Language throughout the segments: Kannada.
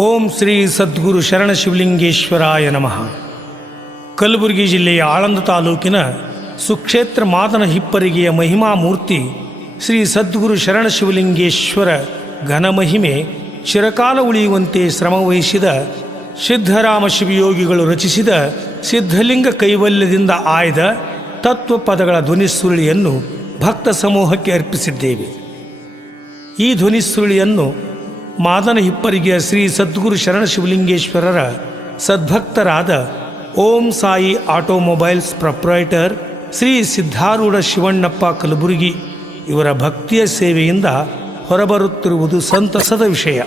ಓಂ ಶ್ರೀ ಸದ್ಗುರು ಶರಣ ಶಿವಲಿಂಗೇಶ್ವರಾಯ ನಮಃ. ಕಲಬುರಗಿ ಜಿಲ್ಲೆಯ ಆಳಂದ ತಾಲೂಕಿನ ಸುಕ್ಷೇತ್ರ ಮಾದನ ಹಿಪ್ಪರಿಗೆಯ ಮಹಿಮಾ ಮೂರ್ತಿ ಶ್ರೀ ಸದ್ಗುರು ಶರಣ ಶಿವಲಿಂಗೇಶ್ವರ ಘನಮಹಿಮೆ ಚಿರಕಾಲ ಉಳಿಯುವಂತೆ ಶ್ರಮವಹಿಸಿದ ಸಿದ್ಧರಾಮ ಶಿವಯೋಗಿಗಳು ರಚಿಸಿದ ಸಿದ್ಧಲಿಂಗ ಕೈವಲ್ಯದಿಂದ ಆಯ್ದ ತತ್ವ ಪದಗಳ ಧ್ವನಿಸುರುಳಿಯನ್ನು ಭಕ್ತ ಸಮೂಹಕ್ಕೆ ಅರ್ಪಿಸಿದ್ದೇವೆ. ಈ ಧ್ವನಿಸುರುಳಿಯನ್ನು ಮಾದನ ಹಿಪ್ಪರಿಗೆಯ ಶ್ರೀ ಸದ್ಗುರು ಶರಣ ಶಿವಲಿಂಗೇಶ್ವರರ ಸದ್ಭಕ್ತರಾದ ಓಂ ಸಾಯಿ ಆಟೋಮೊಬೈಲ್ಸ್ ಪ್ರೊಪ್ರೈಟರ್ ಶ್ರೀ ಸಿದ್ಧಾರೂಢ ಶಿವಣ್ಣಪ್ಪ ಕಲಬುರಗಿ ಇವರ ಭಕ್ತಿಯ ಸೇವೆಯಿಂದ ಹೊರಬರುತ್ತಿರುವುದು ಸಂತಸದ ವಿಷಯ.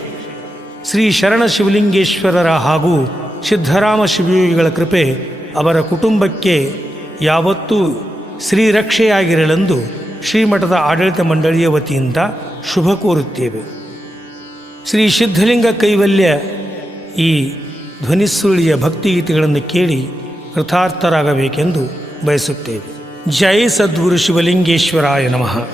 ಶ್ರೀ ಶರಣ ಶಿವಲಿಂಗೇಶ್ವರರ ಹಾಗೂ ಸಿದ್ಧರಾಮ ಶಿವಯೋಗಿಗಳ ಕೃಪೆ ಅವರ ಕುಟುಂಬಕ್ಕೆ ಯಾವತ್ತೂ ಶ್ರೀರಕ್ಷೆಯಾಗಿರಲೆಂದು ಶ್ರೀಮಠದ ಆಡಳಿತ ಮಂಡಳಿಯ ವತಿಯಿಂದ ಶುಭ ಕೋರುತ್ತೇವೆ. ಶ್ರೀ ಸಿದ್ಧಲಿಂಗ ಕೈವಲ್ಯ ಈ ಧ್ವನಿಸುರುಳಿಯ ಭಕ್ತಿಗೀತೆಗಳನ್ನು ಕೇಳಿ ಕೃತಾರ್ಥರಾಗಬೇಕೆಂದು ಬಯಸುತ್ತೇವೆ. ಜೈ ಸದ್ಗುರು ಶಿವಲಿಂಗೇಶ್ವರಾಯ ನಮಃ.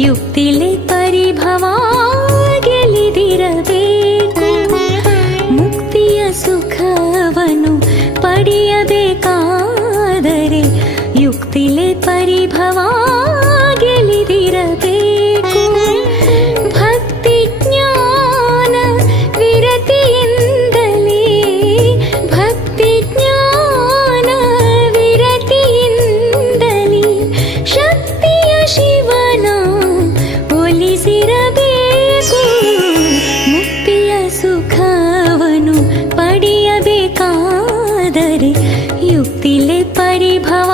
ಯುಕ್ತಿಲೆ ಪರಿಭವ ಗೆಲಿದಿರಬೇಕು. ಮುಕ್ತಿಯ ಸುಖವನ್ನು ಪಡೆಯಬೇಕಾದರೆ ಯುಕ್ತಿಲೆ ಪರಿಭವ ಗೆಲಿದಿರಬೇಕು. ಭಕ್ತಿ ಜ್ಞಾನ ವಿರತಿಯಿಂದಲೇ ಭಕ್ತಿ ಜ್ಞಾನ ವಿರತಿಯಿಂದಲೇ ಶಕ್ತಿಯ ಶಿವನ ಒಲಿಸಿರಬೇಕು. ಮುಕ್ತಿಯ ಸುಖವನ್ನು ಪಡೆಯಬೇಕಾದರೆ ಯುಕ್ತಿಲೆ ಪರಿಭವ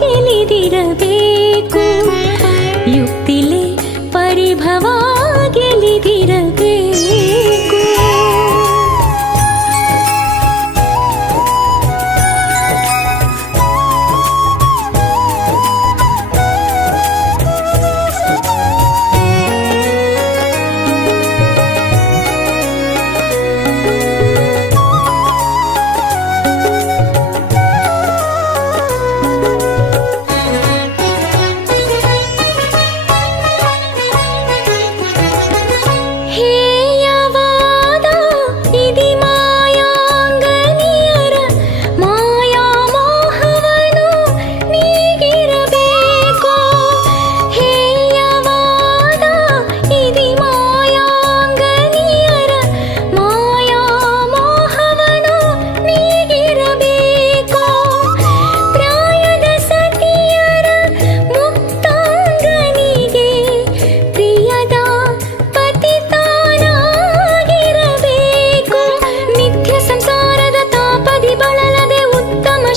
ಗೆಲಿದಿರಬೇಕು. ಯುಕ್ತಿಲೆ ಪರಿಭವ ಗೆಲಿದಿರಬೇಕು.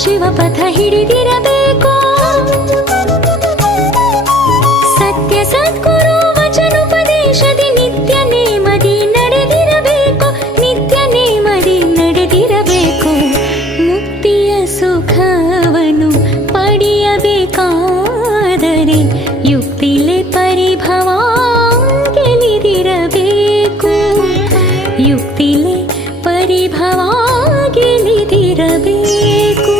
ಶಿವಪಥ ಹಿಡಿದಿರಬೇಕು. ಸತ್ಯ ಸದ್ಗುರು ವಚನೋಪದೇಶದಿ ನಿತ್ಯ ನೇಮದಿ ನಡೆದಿರಬೇಕು. ನಿತ್ಯ ನೇಮದಿ ನಡೆದಿರಬೇಕು. ಮುಕ್ತಿಯ ಸುಖವನ್ನು ಪಡೆಯಬೇಕಾದರೆ ಯುಕ್ತಿಲೆ ಪರಿಭವ ಗೆಲಿದಿರಬೇಕು. ಯುಕ್ತಿಲೆ ಪರಿಭವ ಗೆಲಿದಿರಬೇಕು.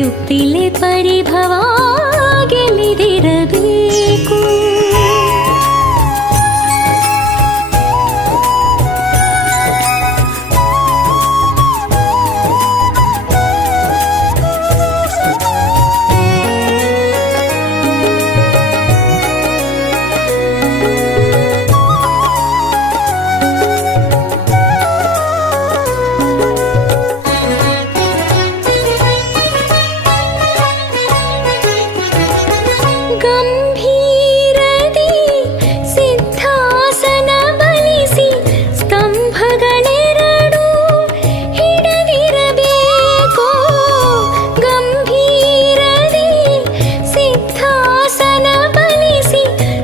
ಯುಕ್ತಿಲೆ ಪರಿಭವ ಗೆಲಿದಿರಬೇಕು. ಗಂಭೀರದಿ ಸಿದ್ಧಾಸನ ಬಲಿಸಿ ಸ್ತಂಭಗಳೆರಡು ಹಿಡದಿರಬೇಕು. ಗಂಭೀರದಿ ಸಿದ್ಧಾಸನ ಬಲಿಸಿ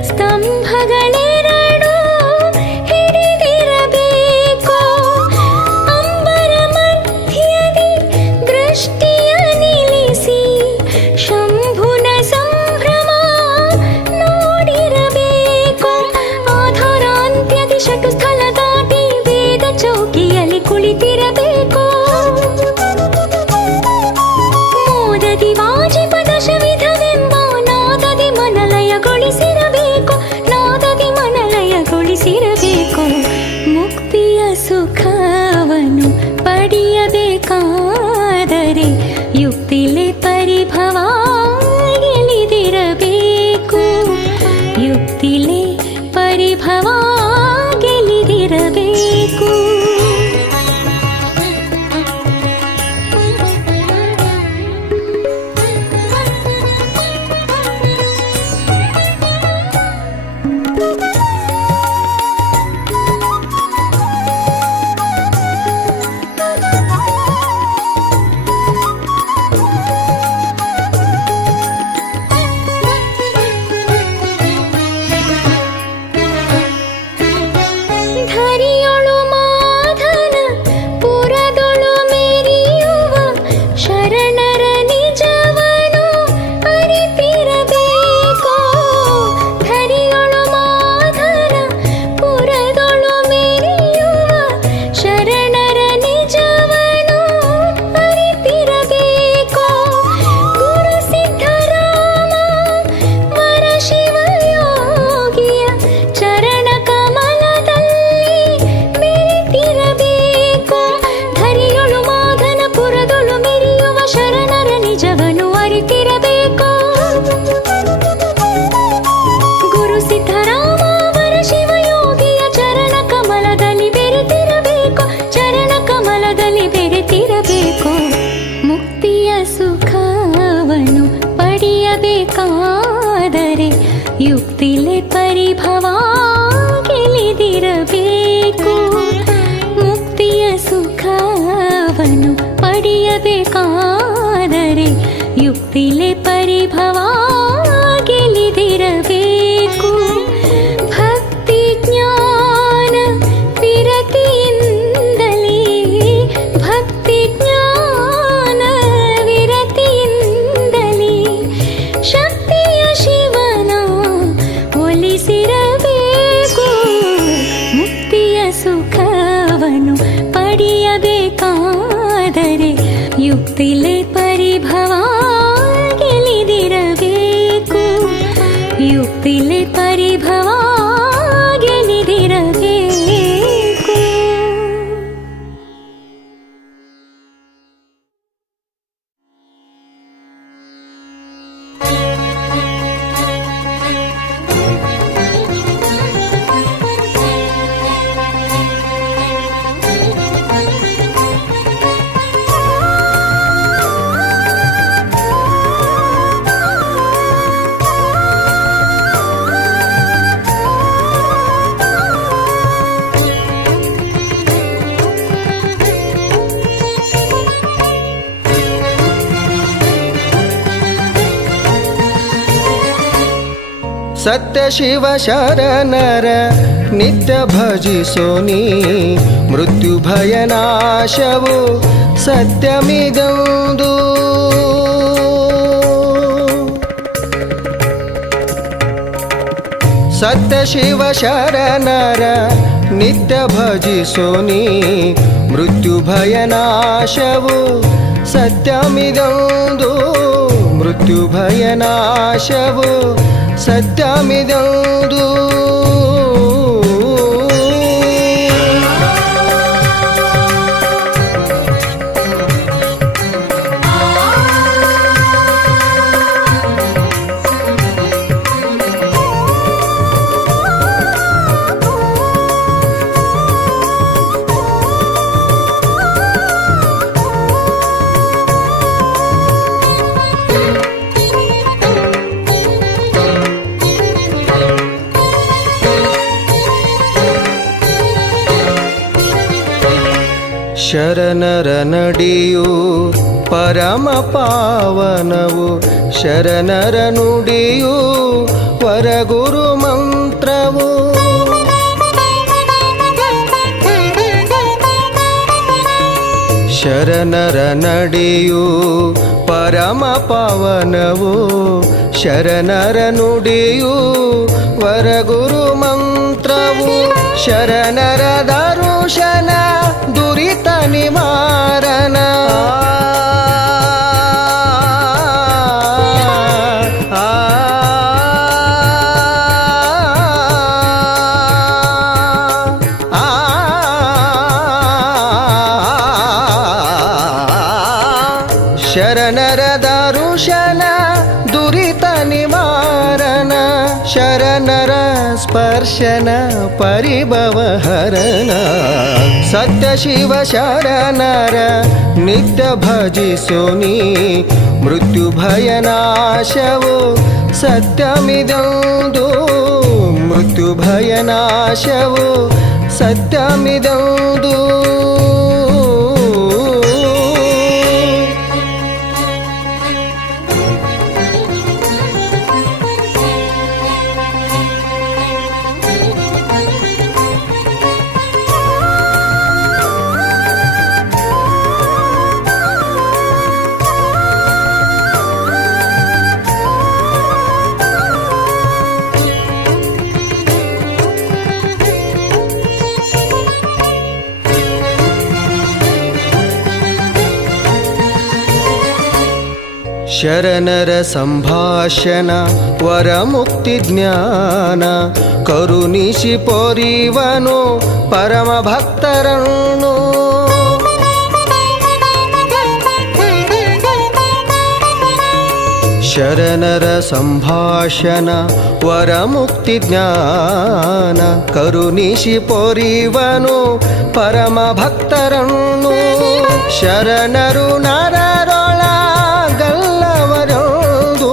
ಸ್ತಂಭಗಳೆರಡು ಹಿಡಿದಿರಬೇಕು. ಅಂಬರ ಮಧ್ಯದಿ ದೃಷ್ಟಿಯ ನಿಲ್ಲಿಸಿ ಶಂಭುನ ಸಂಭ್ರಮ ನೋಡಿರಬೇಕು. ಆಧಾರಾಂತ್ಯದಿ ಶಟು ಸ್ಥಳ ದಾಟಿ ವೇದ ಚೌಕಿಯಲ್ಲಿ ಕುಳಿತಿರಬೇಕು. ಮೋದದಿ ವಾಜಿಪದ ಶವಿಧವೆಂಬ ನಾದದಿ ಮನಲಯಗೊಳಿಸಿರಬೇಕು. ನಾದದಿ ಮನಲಯಗೊಳಿಸಿರಬೇಕು. ಮುಕ್ತಿಯ ಸುಖವನ್ನು ಪಡೆಯಬೇಕಾದರೆ ಯುಕ್ತಿಲೆ ಪರಿಭವ ಗೆಲಿದಿರಬೇಕು. ಯುಕ್ತಿಲೆ ಪರಿಭವ ಗೆಲಿದಿರಬೇಕು. ಧರಿಯೊಳು ಮಾಧನ ಪುರದೊಳು ಮೆರೆಯುವ ಶರಣರ ನಿಜವನು ಅರಿತಿರಬೇಕು. ಧರಿಯೊಳು ಮಾಧನ ಪುರದೊಳು ಮೆರೆಯುವ ಶರಣರ ನಿಜವನು ಅರಿತಿರಬೇಕು. ಗುರು ಸಿದ್ಧರಾಮ ವರ ಶಿವಯೋಗಿಯ ಚರಣ ಕಮಲದಲ್ಲಿ ಬೆರೆತಿರಬೇಕು. ಧರಿಯೊಳು ಮಾಧನ ಪುರದೊಳು ಮೆರೆಯುವ ಶರಣರ ನಿಜವನ್ನು ಅರಿತಿರಬೇಕು. ಗುರು ಸಿದ್ಧರಾಮ ವರ ಶಿವಯೋಗಿಯ ಚರಣ ಕಮಲದಲ್ಲಿ ಬೆರೆತಿರಬೇಕು. ಚರಣ ಕಮಲದಲ್ಲಿ ಬೆರೆತಿರಬೇಕು. ಮುಕ್ತಿಯ ಸುಖವನ್ನು ಪಡೆಯಬೇಕಾದರೆ ಯುಕ್ತಿಲೆ ಪರಿಭವ ಗೆಲಿದಿರಬೇಕು. ಮುಕ್ತಿಯ ಸುಖವನ್ನು ಪಡೆಯಬೇಕಾದರೆ ಯುಕ್ತಿಲೆ ಪರಿಭವ ಗೆಲಿದಿರಬೇಕು. ಭಕ್ತಿ ಜ್ಞಾನ ವಿರತಿಯಿಂದಲೇ ಭಕ್ತಿ ಜ್ಞಾನ ವಿರತಿಯಿಂದಲೇ ಶಕ್ತಿಯ ಶಿವನ ಒಲಿಸಿರಬೇಕು. ಮುಕ್ತಿಯ ಸುಖವನ್ನು ಪಡೆಯಬೇಕಾದರೆ ಯುಕ್ತಿಲೆ ಪರಿಭವ ಗೆಲಿದಿರಬೇಕು. ಯುಕ್ತಿಲೆ ಪರಿಭವ ಗೆಲಿದಿರಬೇಕು. ಸತ್ಯ ಶಿವ ಶರಣರ ನಿತ್ಯ ಭಜಿಸೋನಿ, ಮೃತ್ಯು ಭಯನಾಶವು ಸತ್ಯಮಿದಂದು. ಸತ್ಯ ಶಿವ ಶರಣರ ನಿತ್ಯ ಭಜಿಸೋನಿ, ಮೃತ್ಯು ಭಯನಾಶವು ಸತ್ಯಮಿದೊಂದು ಮೃತ್ಯು ಭಯನಾಶವು ಸತ್ಯಮಿದೊಂದು ಶರಣರ ನಡಿಯು ಪರಮ ಪಾವನವು ಶರಣರ ನುಡಿಯು ವರಗುರು ಮಂತ್ರವು ಶರಣರ ನಡಿಯು ಪರಮ ಪಾವನವು ಶರಣರ ನುಡಿಯು ವರಗುರು ಮಂತ್ರವು ಶರಣರ ದರುಶನ ದುರಿತ ನಿವಾರಣ ಶರಣರ ದರುಶನ ದುರಿತ ನಿವಾರಣ ಶರಣರ ಸ್ಪರ್ಶನ ಪರಿಭವ ಹರಣ ಸತ್ಯ ಶಿವ ಶರಣರ ನಿತ್ಯ ಭಜಿಸೋನಿ ಮೃತ್ಯು ಭಯನಾಶವು ಸತ್ಯಮಿದೊಂದು ಮೃತ್ಯು ಭಯನಾಶವು ಸತ್ಯಮಿದೊಂದು ಶರಣರ ಸಂಭಾಷಣ ವರಮುಕ್ತಿ ಜ್ಞಾನ ಕರುಣಿಸಿ ಪೊರಿವನು ಪರಮ ಭಕ್ತರನ್ನು ಶರಣರ ಸಂಭಾಷಣ ವರಮುಕ್ತಿ ಜ್ಞಾನ ಕರುಣಿಸಿ ಪೊರಿವನು ಪರಮ ಭಕ್ತರನ್ನು ಶರಣರು ನರರೊಳಗಲ್ಲವರೊಂದು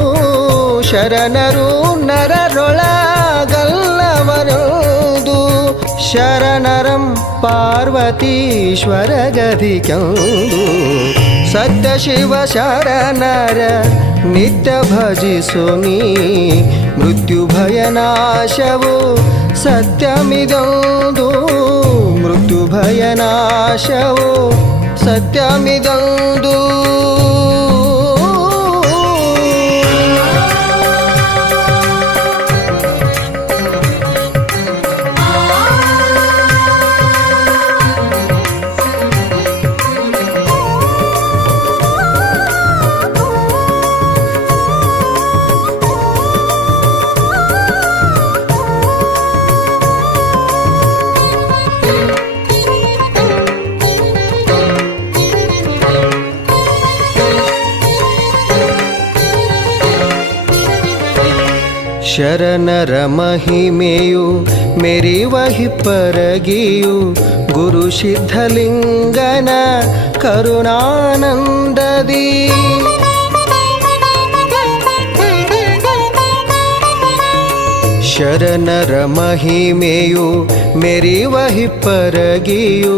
ಶರಣರು ನರರೊಳಗಲ್ಲವರೊಂದು ಶರಣರಂ ಪಾರ್ವತೀಶ್ವರ ಗದಿಕೆಂದು ಸತ್ಯ ಶಿವ ಶರಣರ ನಿತ್ಯ ಭಜಿಸೋನಿ ಮೃತ್ಯು ಭಯನಾಶವು ಸತ್ಯಮಿದೊಂದು ಮೃತ್ಯು ಭಯನಾಶವು ಸತ್ಯಮಿದೊಂದು ಶರಣರ ಮಹಿಮೆಯು ಮೆರಿವಹಿ ಪರಗಿಯು ಗುರು ಸಿದ್ಧಲಿಂಗನ ಕರುಣಾನಂದದಿ ಶರಣರ ಮಹಿಮೆಯು ಮೆರಿವಹಿ ಪರಗಿಯು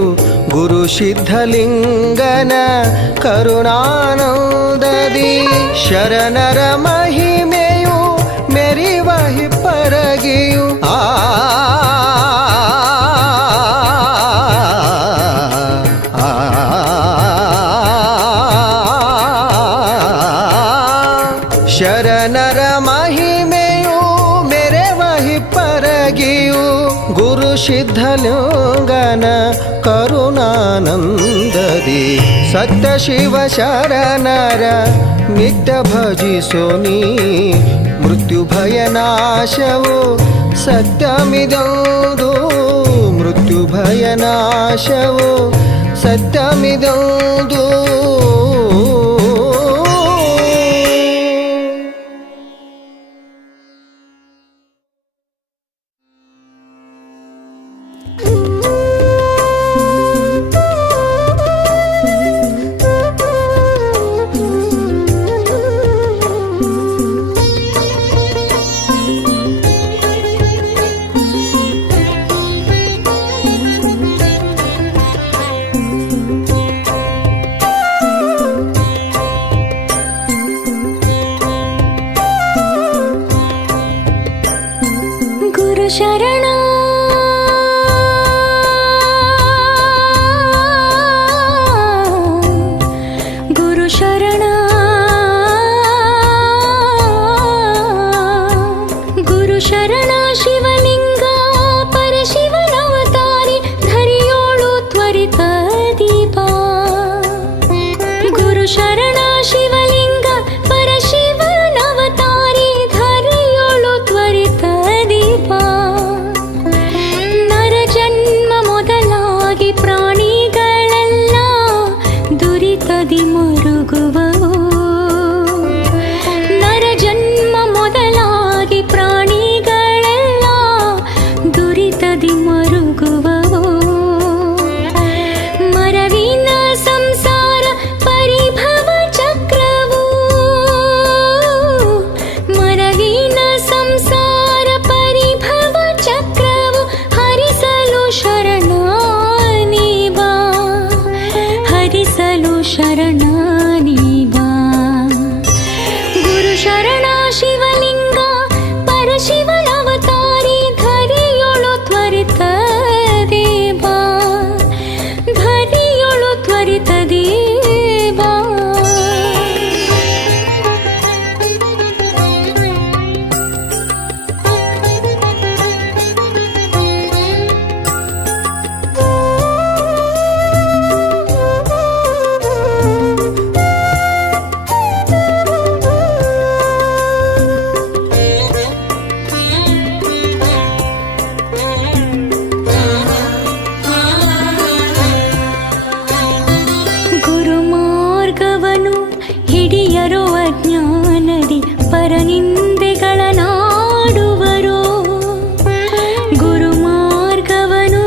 ಗುರು ಸಿದ್ಧಲಿಂಗನ ಕರುಣಾನಂದದಿ ಶರಣರ ಮಹಿಮೆಯು ಮೆರಿವಹಿ ಪರಗಿಯು ಶರಣರ ಮಹಿಮೆಯು ಮೆರೆವಹಿ ಪರಗಿಯು ಗುರು ಸಿದ್ಧಲಿಂಗನ ಕರುಣಾನಂದದಿ ಸತ್ಯ ಶಿವ ಶರಣರ ನಿತ್ಯ ಭಜಿಸೋನಿ ಮೃತ್ಯು ಭಯ ನಾಶವು ಸತ್ಯಮಿದೌದು ಮೃತ್ಯು ಭಯ ನಾಶವು ಸತ್ಯಮಿದೌದು ಶರಣ ಗುರು ಶರಣ ಗುರು ಶರಣ ಶಿವಲಿಂಗ ಪರಶಿವನವತಾರಿ ಧರಿಯೋಳು ತ್ವರಿತ ದೀಪ ಗುರು ಶರಣ ಶಿವಲಿಂಗ ಪರಶಿವನವತಾರಿ ಧರಿಯೋಳು ತ್ವರಿತ ದೀಪ ನರಜನ್ಮ ಮೊದಲಾಗಿ ಪ್ರಾಣಿಗಳೆಲ್ಲ ದುರಿತದಿ ಮರುಗುವವು ನರಜನ್ಮ ಮೊದಲಾಗಿ ಪ್ರಾಣಿಗಳೆಲ್ಲ ದುರಿತದಿ ಮರುಗುವವು ಮರವಿನ ಸಂಸಾರ ಪರಿಭವ ಚಕ್ರವು ಮರವಿನ ಸಂಸಾರ ಪರಿಭವ ಚಕ್ರವು ಹರಿಸಲು ಶರಣ ನೀಬಾ ಹರಿಸಲು ಶರಣ ನೀಬಾ ಗುರು ಶರಣ ಶಿವಲಿಂಗ ಪರಶಿವನವತಾರಿ ಧರಿಯೋಳು ತ್ವರಿತ ದೇವಾ ಧರಿಯೋಳು ತ್ವರಿತ ದೇವಾ ಗುರುಮಾರ್ಗವನು ಹಿಡಿಯರೋ ಅಜ್ಞಾನದಿ ಪರನಿಂದೆಗಳ ನಾಡುವರು ಗುರುಮಾರ್ಗವನು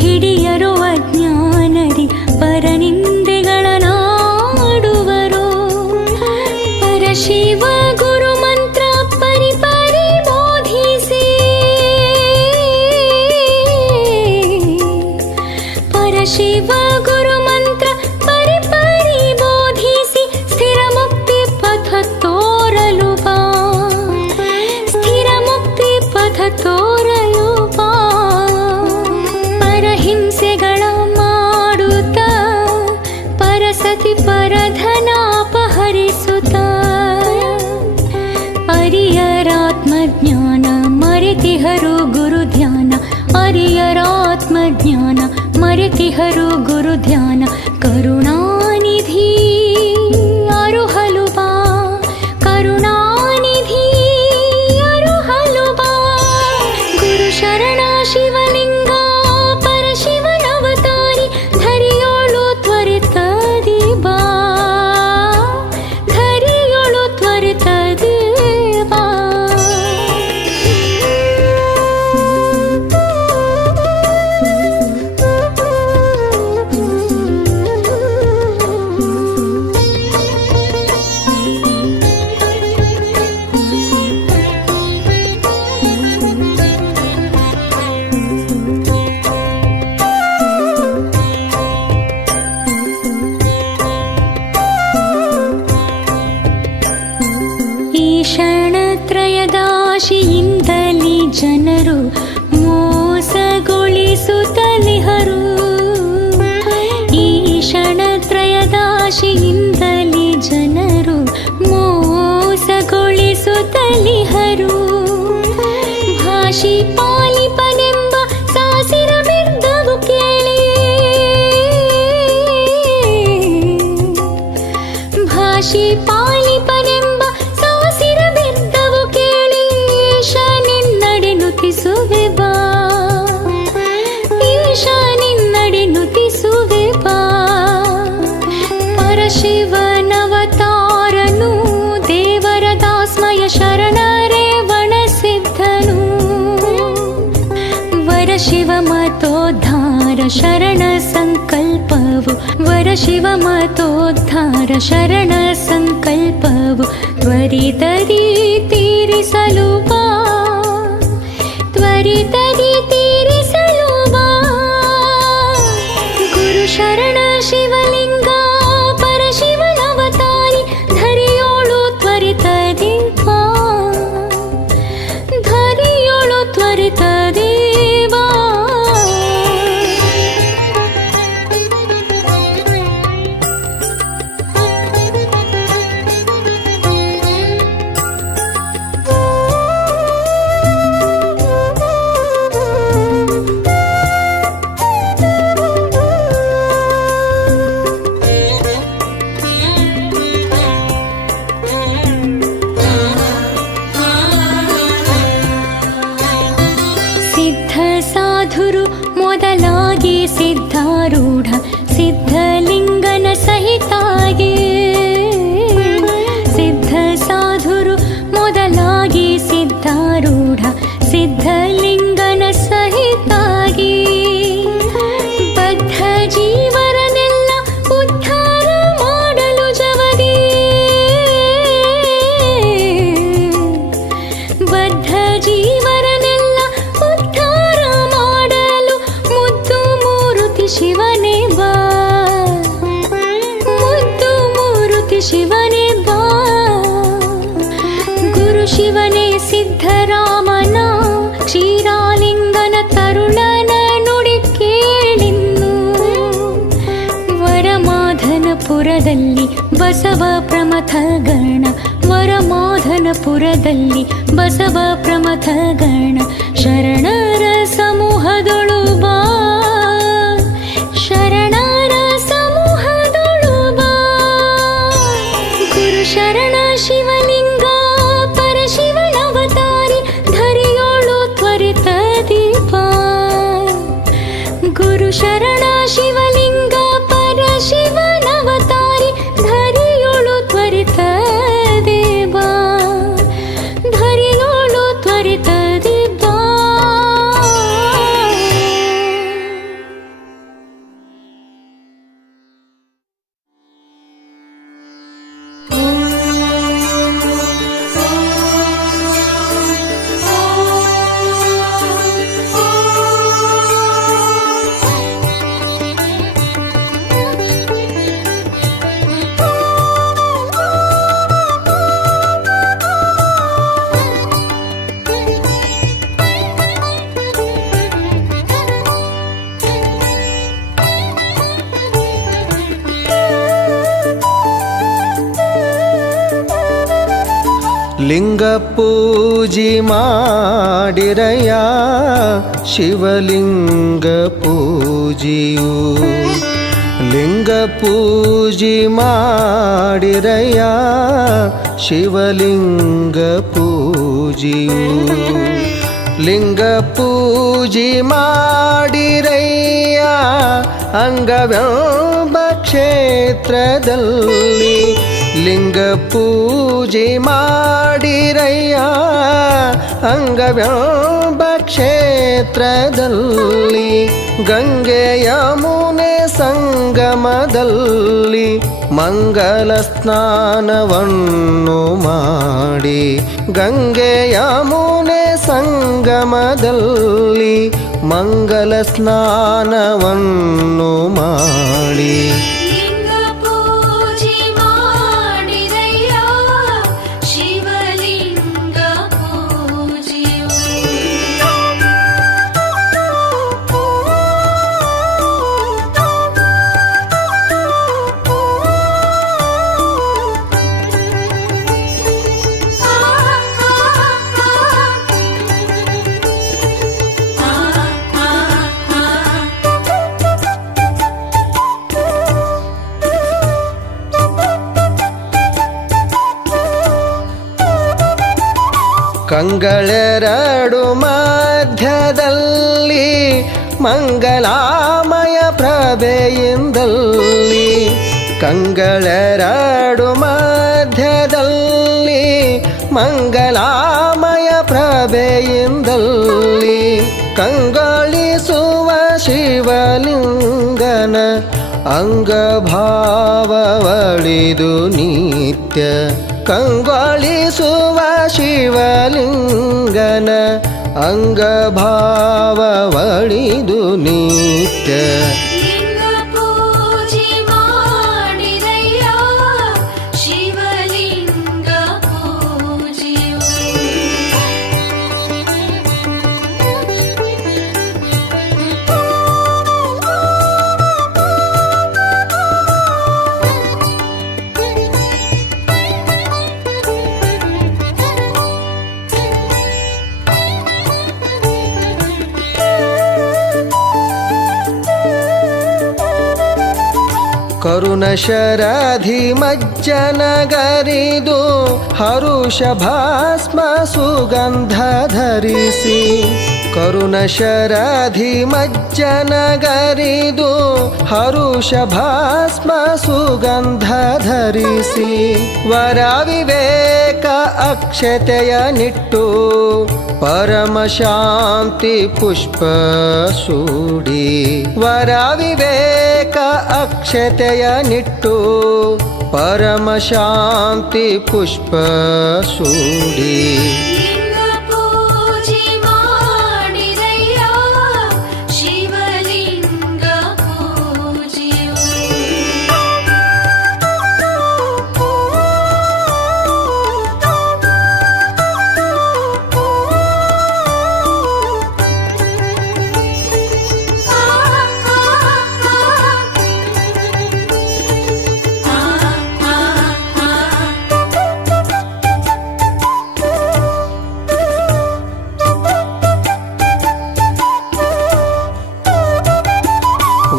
ಹಿಡಿಯರೋ ಅಜ್ಞಾನದಿ ಪರನಿಂದೆಗಳ ನಾಡುವರು ಪರಶಿವ ಗುರು ಮಂತ್ರ ಪರಿ ಪರಿ ಬೋಧಿಸಿ ಪರಶಿವ ಗುರು ಮಂತ್ರ ಪರಿ ಪರಿ ಬೋಧಿಸಿ ಸ್ಥಿರ ಮುಕ್ತಿ ಪಥ ತೋರಲು ಬಾ ಸ್ಥಿರ ಮುಕ್ತಿ ಪಥ ತೋರಲು ಬಾ ಪರಹಿಂಸೆಗಳ ಮಾಡುತ್ತ ಪರಸತಿ ಪರಧನಾಪಹರಿಸುತ್ತ ಅರಿಯರಾತ್ಮಜ್ಞಾನ ಮರೆತಿಹರು ಗುರು ಧ್ಯಾನ ಅರಿಯರಾತ್ಮಜ್ಞಾನ ಮರೆತಿಹರು ಗುರು ಧ್ಯಾನ ಕರುಣಾನಿಧಿ ಅರುಹಲು ಬಾ ಕರುಣಾನಿಧಿ ಅರುಹಲು ಬಾ ಗುರು ಶರಣ ಶಿವಲಿಂಗ ಪರಶಿವನವತಾರಿ ಧರಿಯೋಳು ತ್ವರಿತ ದೀಬಾ ಧರಿಯೋಳು ತ್ವರಿತ ದೀಬಾ ಈ ಕ್ಷಣತ್ರಯದಾಶಿಯಿಂದಲೇ ಜನರು ಮೋಸಗೊಳಿಸುತ್ತಲಿಹರು ಈ ಕ್ಷಣತ್ರಯದಾಶಿಯಿಂದಲೇ ಜನರು ಮೋಸಗೊಳಿಸುತ್ತಲಿಹರು ಭಾಷಿ ಪಾಲಿಪನೆಂಬ ಸಾಸಿರ ಬಿರ್ದವು ಕೇಳಿ ಕಾಶಿ ಪಾಲಿಪನೆಂಬ ಸಾಸಿರ ಬಿದ್ದವು ಕೇಳಿ ಈಶ ನಿನ್ನಡೆ ನುತಿಸುವೆ ಬಾ, ಈಶ ನಿನ್ನಡೆ ನುತಿಸುವೆ ಬಾ. ಪರಶಿವನವತಾರನು ದೇವರ ದಾಸ್ಮಯ ಶರಣರೇ ವನಸಿದ್ಧನು, ವರಶಿವ ಮತೋದ್ಧಾರ ಶರಣ ಸಂಕಲ್ಪವು, ವರಶಿವ ಮತೋದ್ಧಾರ ಶರಣ ಸಂಕಲ್ಪವು ತ್ವರಿತದಿ ತೀರಿಸಲು ಬಾ, ತ್ವರಿತದಿ ತೀರಿಸಲು ಬಾ. ಗುರು ಶರಣ ಶಿವಲಿಂಗ ಪರಶಿವನವತಾರಿ ಧರಿಯೋಳು ತ್ವರಿತದಿ ಬಾ, ಧರಿಯೋಳು ತ್ವರಿತದಿ ಬಾ. ಸಿದ್ಧ ಸಾಧುರು ಮೊದಲಾಗಿ ಸಿದ್ಧಾರೂಢ ಸಿದ್ಧಲಿಂಗನ ಸಹಿತಾಗಿ, ಸಿದ್ಧ ಸಾಧುರು ಮೊದಲಾಗಿ ಸಿದ್ಧಾರೂಢ ಸಿದ್ಧಲಿಂಗನ ಸಹಿತಾಗಿ, ಬದ್ಧ ಜೀವರನೆಲ್ಲ ಉದ್ಧಾರ ಮಾಡಲು ಜವದಿ, ಬದ್ಧ ಜೀವರನೆಲ್ಲ ಉದ್ಧಾರ ಮಾಡಲು ಮುದ್ದು ಮೂರುತಿ ಶಿವನೇ ಬಾ, ಮುದ್ದು ಮೂರುತಿ ಶಿವನೇ ಬಾ. ಗುರು ಶಿವನೇ ಸಿದ್ಧರಾಮನ ಕ್ಷೀರಾಲಿಂಗನ ತರುಳನ ನುಡಿ ಕೇಳಿನ್ನು, ವರಮಾಧನಪುರದಲ್ಲಿ ಬಸವ ಪ್ರಮಥ ಗಣ, ವರಮಾಧನಪುರದಲ್ಲಿ ಬಸವ ಪ್ರಮಥ ಗಣ ಶರಣರ ಸಮೂಹದೊಳು ಬಾ, ಶರಣರ ಸಮೂಹದೊಳು ಬಾ. ಗುರು ಶರಣ ಶಿವಲಿಂಗ ಪರಶಿವನವತಾರಿ ಧರಿಯೋಳು ತ್ವರಿತದಿ ಬಾ, ಗುರು ಶರಣ ಶಿವಲಿಂಗ ಪರಶಿವನವತಾರಿ ಧರಿಯೋಳು ತ್ವರಿತದಿ ಬಾ, ಧರಿಯೋಳು ತ್ವರಿತದಿ ಬಾ. ಲಿಂಗ ಪೂಜಿ ಮಾಡಿರಯ್ಯ ಶಿವಲಿಂಗ ಪೂಜಿಯು, ಲಿಂಗ ಪೂಜಿ ಮಾಡಿರಯ್ಯ ಶಿವಲಿಂಗ ಪೂಜಿಯು, ಲಿಂಗ ಪೂಜಿ ಮಾಡಿರಯ್ಯ ಅಂಗವೆಂಬ ಕ್ಷೇತ್ರದಲ್ಲಿ, ಲಿಂಗ ಪೂಜೆ ಮಾಡಿರಯ್ಯ ಅಂಗವೆಂಬ ಕ್ಷೇತ್ರದಲ್ಲಿ, ಗಂಗೆ ಯಮುನೆ ಸಂಗಮದಲ್ಲಿ ಮಂಗಲ ಸ್ನಾನವನ್ನು ಮಾಡಿ, ಗಂಗೆ ಯಮುನೆ ಸಂಗಮದಲ್ಲಿ ಮಂಗಲ ಸ್ನಾನವನ್ನು ಮಾಡಿ, ಕಂಗಳೆರಡು ಮಧ್ಯದಲ್ಲಿ ಮಂಗಲಾಮಯ ಪ್ರಭೆಯಿಂದಲ್ಲಿ ಕಂಗಳೆರಡು ಮಧ್ಯದಲ್ಲಿ ಮಂಗಲಾಮಯ ಪ್ರಭೆಯಿಂದಲ್ಲಿ ಕಂಗೊಳಿಸುವ ಶಿವಲಿಂಗನ ಅಂಗಭಾವವಳಿದು ನಿತ್ಯ ಕಂಗೊಳಿಸುವ ಶಿವಲಿಂಗನ ಅಂಗಭಾವವಳಿದು ನಿತ್ಯ ಲಿಂಗ ಪೂಜೆ ಮಾಡಿದಯ್ಯ ಶಿವಲಿಂಗ ಪೂಜೆಯು ಕರುಣಶರಧಿ ಮಜ್ಜನಗರಿದು ಹರುಷ ಭಸ್ಮ ಸುಗಂಧ ಧರಿಸಿ ಕರುಣಶರಧಿ ಮಜ್ಜನಗರಿದು ಹರುಷ ಭಸ್ಮ ಸುಗಂಧ ಧರಿಸಿ ವರ ವಿವೇಕ ಅಕ್ಷತೆಯ ನಿಟ್ಟು ಪರಮ ಶಾಂತಿ ಪುಷ್ಪ ಸೂಡಿ ವರ ವಿವೇಕ ಅಕ್ಷತೆಯ ನಿಟ್ಟು ಪರಮ ಶಾಂತಿ ಪುಷ್ಪ ಸೂಡಿ ಲಿಂಗ ಪೂಜೆ ಮಾಡಿದಯ್ಯ ಶಿವಲಿಂಗ ಪೂಜೆಯು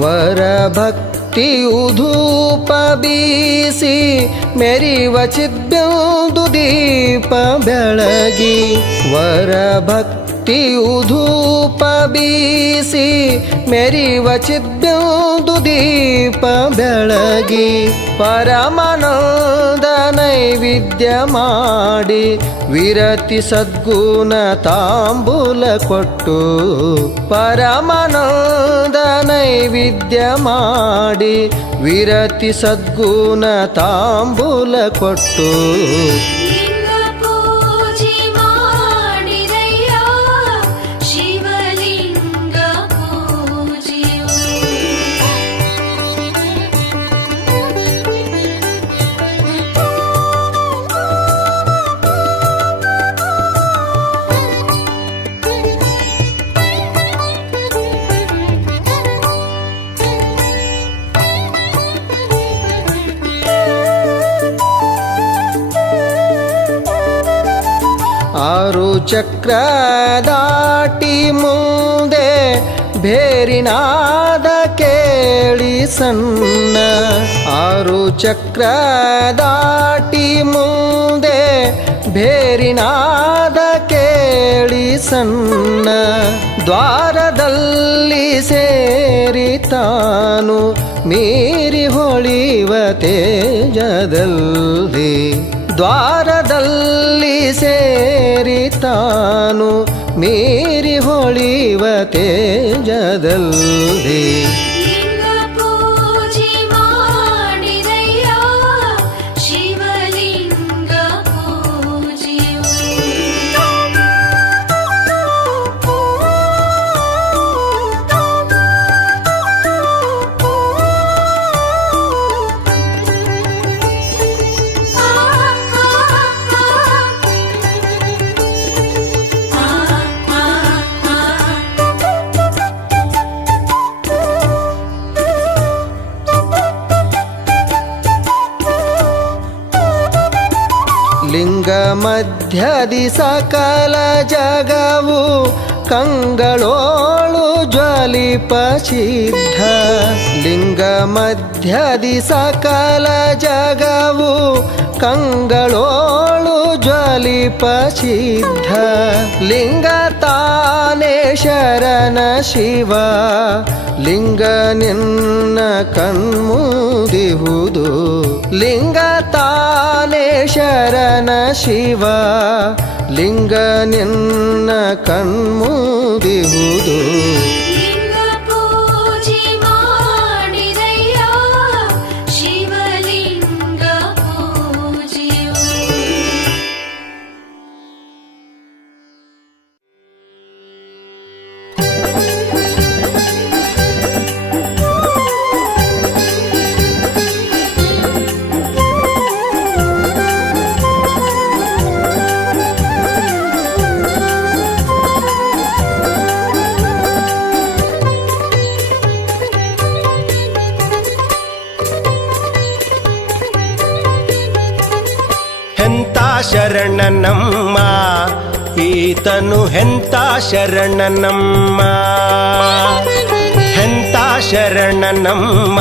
ವರ ಭಕ್ತಿಯು ಧೂಪ ಬೀಸಿ ಮೆರಿವ ಚಿದ್ಬಿಂದು ದೀಪ ಬೆಳಗಿ ವರ ಭಕ್ತಿಯು ಧೂಪ ಬೀಸಿ ಮೆರಿವ ಚಿದ್ಬಿಂದು ದೀಪ ಬೆಳಗಿ ಪರಮಾನಂದ ನೈವೇದ್ಯ ಮಾಡಿ ವಿರತಿ ಸದ್ಗುಣ ತಾಂಬೂಲ ಕೊಟ್ಟು ಪರಮಾನಂದ ನೈವೇದ್ಯ ಮಾಡಿ ವಿರತಿ ಸದ್ಗುಣ ತಾಂಬೂಲ ಕೊಟ್ಟು ಲಿಂಗ ಪೂಜೆ ಮಾಡಿದಯ್ಯ ಶಿವಲಿಂಗ ಪೂಜೆಯು ಆರು ಚಕ್ರ ದಾಟಿ ಮುಂದೆ ಭೇರಿನಾದ ಕೇಳಿ ಸಣ್ಣ ಆರು ಚಕ್ರ ದಾಟಿ ಮುಂದೆ ಭೇರಿನಾದ ಕೇಳಿ ಸಣ್ಣ ದ್ವಾರದಲ್ಲಿ ಸೇರಿ ತಾನು ಮೀರಿ ಹೊಳಿವ ತೇಜದಲ್ಲಿ ದ್ವಾರದಲ್ಲಿ ಸೇರಿ ತಾನು ಮೀರಿ ಹೊಳಿವ ತೇಜದಲ್ಲಿ ಲಿಂಗ ಪೂಜೆ ಮಾಡಿದಯ್ಯ ಶಿವಲಿಂಗ ಪೂಜೆಯು ಲಿಂಗ ಮಧ್ಯದಿ ಸಕಲ ಜಗವು ಕಂಗಳೋಳು ಜ್ವಲಿಪ ಸಿದ್ಧ ಲಿಂಗ ಮಧ್ಯದಿ ಸಕಲ ಜಗವು ಕಂಗಳೋಳು ಜ್ವಲಿ ಪರಿಪಸಿದ್ಧ ಲಿಂಗ ತಾನೇ ಶರಣ ಶಿವ ಲಿಂಗ ನಿನ್ನ ಕಣ್ಮುದಿಹುದು ಲಿಂಗ ತಾನೇ ಶರಣ ಶಿವ ಲಿಂಗ ನಿನ್ನ ಕಣ್ಮುದಿಹುದು ಲಿಂಗ ಪೂಜೆ ಮಾಡಿದಯ್ಯ ಶಿವಲಿಂಗ ಪೂಜೆಯು ಹೆಂತ ಶರಣನಮ್ಮ ಈತನು ಹೆಂತ ಶರಣನಮ್ಮ ಹೆಂತ ಶರಣನಮ್ಮ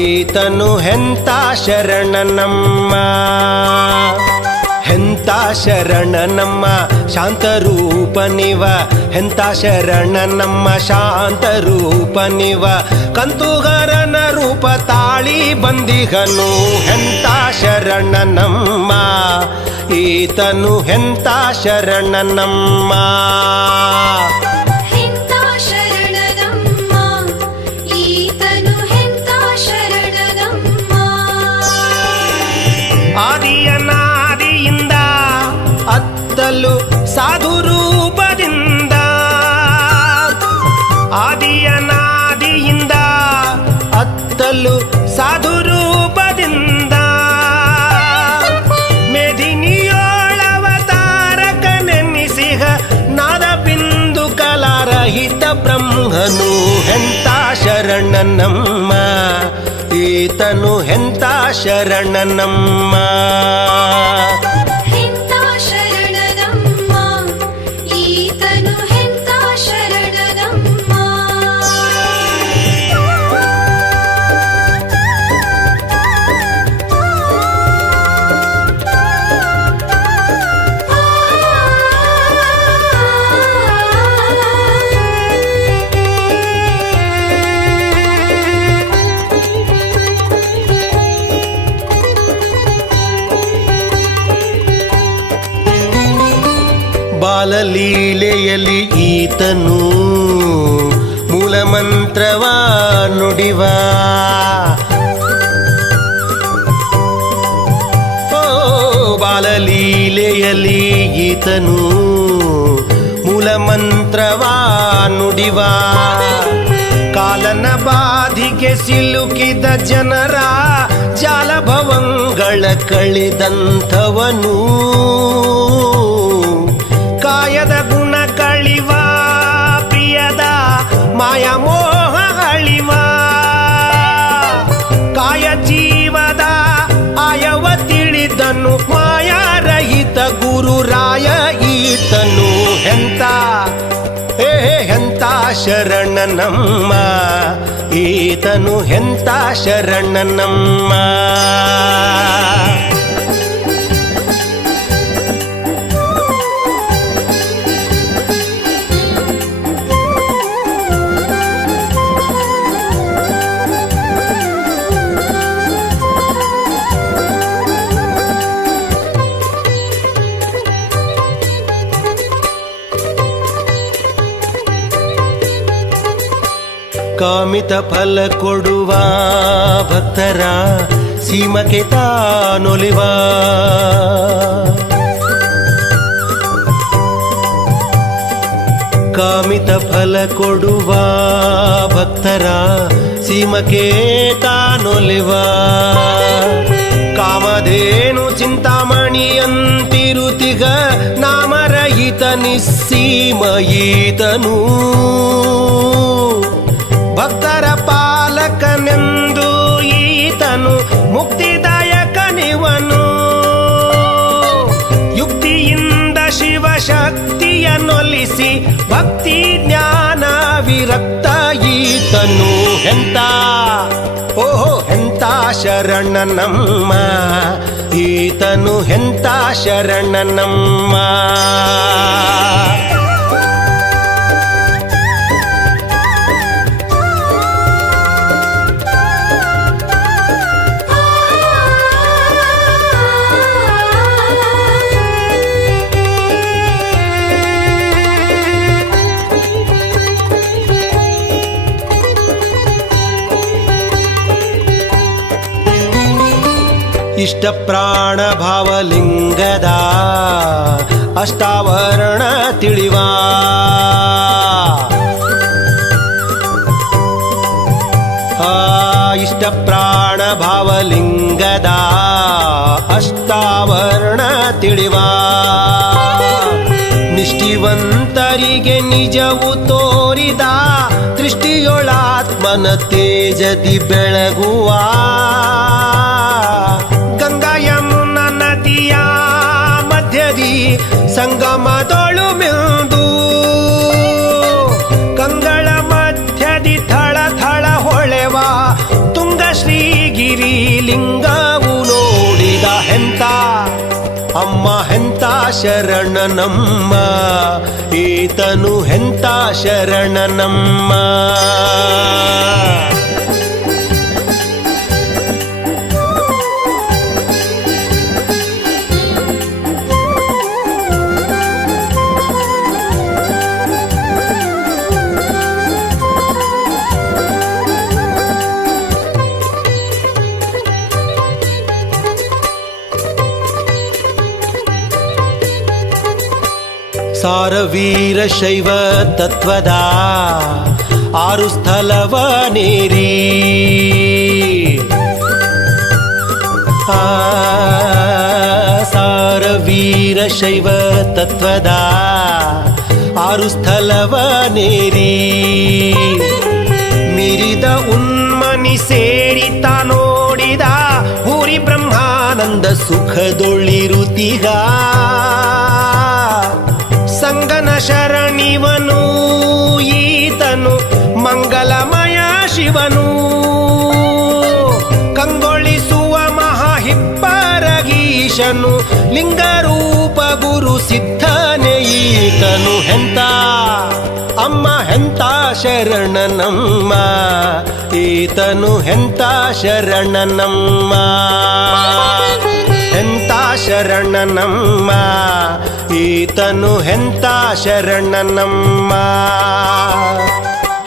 ಈತನು ಹೆಂತ ಶರಣನಮ್ಮ ಹೆಂತ ಶರಣನಮ್ಮ ಶಾಂತರೂಪನಿವ ಹೆಂತ ಶರಣನಮ್ಮ ಶಾಂತರೂಪನಿವ ಕಂತುಗರನ ರೂಪ ತಾಳಿ ಬಂದಿಗನು ಹೆಂತ ಶರಣನಮ್ಮ ಈತನು ಹೆಂತ ಶರಣನಮ್ಮ ಹೆಂತ ಶರಣನಮ್ಮ ಈತನು ಹೆಂತ ಶರಣನಮ್ಮ ಆದಿಯನಾದಿಯಿಂದ ಅತ್ತಲು ಸಾಧು ರೂಪದಿಂದ ಆದಿಯನಾದಿಯಿಂದ ಅತ್ತಲು ಸಾಧು ರೂಪದಿಂದ ಮೇದಿನಿಯೋಳವತಾರಕ ನೆನ್ನಿಸಿಹ ನಾದ ಬಿಂದು ಕಲಾರಹಿತ ಬ್ರಹ್ಮನು ಹೆಂತ ಶರಣನಮ್ಮ ಈತನು ಹೆಂತ ಶರಣನಮ್ಮ ಹೆಂತ ಶರಣನಮ್ಮ ಈತನು ಹೆಂತ ಶರಣನಮ್ಮ ಬಾಲಲೀಲೆಯಲ್ಲಿ ಈತನು ಮೂಲ ಮಂತ್ರವ ನುಡಿವ ಓ ಬಾಲಲೀಲೆಯಲ್ಲಿ ಈತನು ಮೂಲ ಮಂತ್ರವ ನುಡಿವ ಕಾಲನ ಬಾಧಿಗೆ ಸಿಲುಕಿದ ಜನರ ಜಾಲಭವಂಗಳ ಕಳೆದಂಥವನು ಕಾಯದ ಗುಣ ಕಳಿವ ಪ್ರಿಯದ ಮಾಯ ಮೋಹ ಅಳಿವ ಕಾಯ ಜೀವದ ಆಯವ ತಿಳಿದನು ಮಾಯಾರಹಿತ ಗುರುರಾಯ ಈತನು ಹೆಂತ ಹೆಂತ ಶರಣನಮ್ಮ ಈತನು ಹೆಂತ ಶರಣನಮ್ಮ ಕಾಮಿತ ಫಲ ಕೊಡುವ ಭಕ್ತರ ಸೀಮಕ್ಕೆ ತಾನೊಲಿವ ಕಾಮಿತ ಫಲ ಕೊಡುವ ಭಕ್ತರ ಸೀಮಕ್ಕೆ ತಾನೊಲಿವ ಕಾಮಧೇನು ಚಿಂತಾಮಣಿಯಂತಿರುತಿಗ ನಾಮರಹಿತ ನಿಸ್ಸೀಮ ಈತನು ಭಕ್ತರ ಪಾಲಕನೆಂದು ಈತನು ಮುಕ್ತಿದಾಯಕನಿವನು ಯುಕ್ತಿಯಿಂದ ಶಿವಶಕ್ತಿಯನ್ನೊಲಿಸಿ ಭಕ್ತಿ ಜ್ಞಾನ ವಿರಕ್ತ ಈತನು ಹೆಂತ ಓಹೋ ಹೆಂತ ಶರಣನಮ್ಮ ಈತ ಈತನು ಎಂತ ಶರಣನಮ್ಮ. ಇಷ್ಟ ಪ್ರಾಣ ಭಾವಲಿಂಗದ ಅಷ್ಟಾವರಣ ತಿಳಿವಾ. ಇಷ್ಟ ಪ್ರಾಣ ಭಾವಲಿಂಗದ ಅಷ್ಟಾವರಣ ತಿಳಿವಾ. ನಿಷ್ಠಿವಂತರಿಗೆ ನಿಜವು ತೋರಿದ ದೃಷ್ಟಿಯೊಳಾತ್ಮನ ತೇಜದಿ ಬೆಳಗುವ. ಗಂಗಾ ಯಮುನಾ ನದಿಯ ಮಧ್ಯದಿ ಸಂಗಮದೊಳು ಮಿಂದು ಕಂಗಳ ಮಧ್ಯದಿ ಥಳ ಥಳ ಹೊಳೆವ ತುಂಗ ಶ್ರೀಗಿರಿ ಲಿಂಗವು ನೋಡಿದ ಹೆಂತ ಅಮ್ಮ ಹೆಂತ ಶರಣನಮ್ಮ. ಈತನು ಹೆಂತ ಶರಣನಮ್ಮ. ಸಾರವೀರ ಶೈವ ತತ್ವದ 6 ಸ್ಥಳವ ನೇರಿ. ಸಾರವೀರ ಶೈವ ತತ್ವದ 6 ಸ್ಥಳವ ನೇರಿ. ಮೀರಿದ ಉನ್ಮನಿ ಸೇರಿತ ನೋಡಿದ ಭೂರಿ ಬ್ರಹ್ಮಾನಂದ ಸುಖದೊಳಿರುತಿಗ. ಸಂಗನ ಶರಣಿವನು ಈತನು ಮಂಗಲಮಯ ಶಿವನು. ಕಂಗೊಳಿಸುವ ಮಹಾಹಿಪ್ಪರಗೀಶನು ಲಿಂಗರೂಪ ಗುರು ಸಿದ್ಧನೆ ಈತನು ಹೆಂತ ಅಮ್ಮ ಹೆಂತ ಶರಣನಮ್ಮ. ಈತನು ಹೆಂತ ಶರಣನಮ್ಮ. ಹೆಂತ ಶರಣನಮ್ಮ. ಈತನು ಹೆಂತ ಶರಣನಮ್ಮ.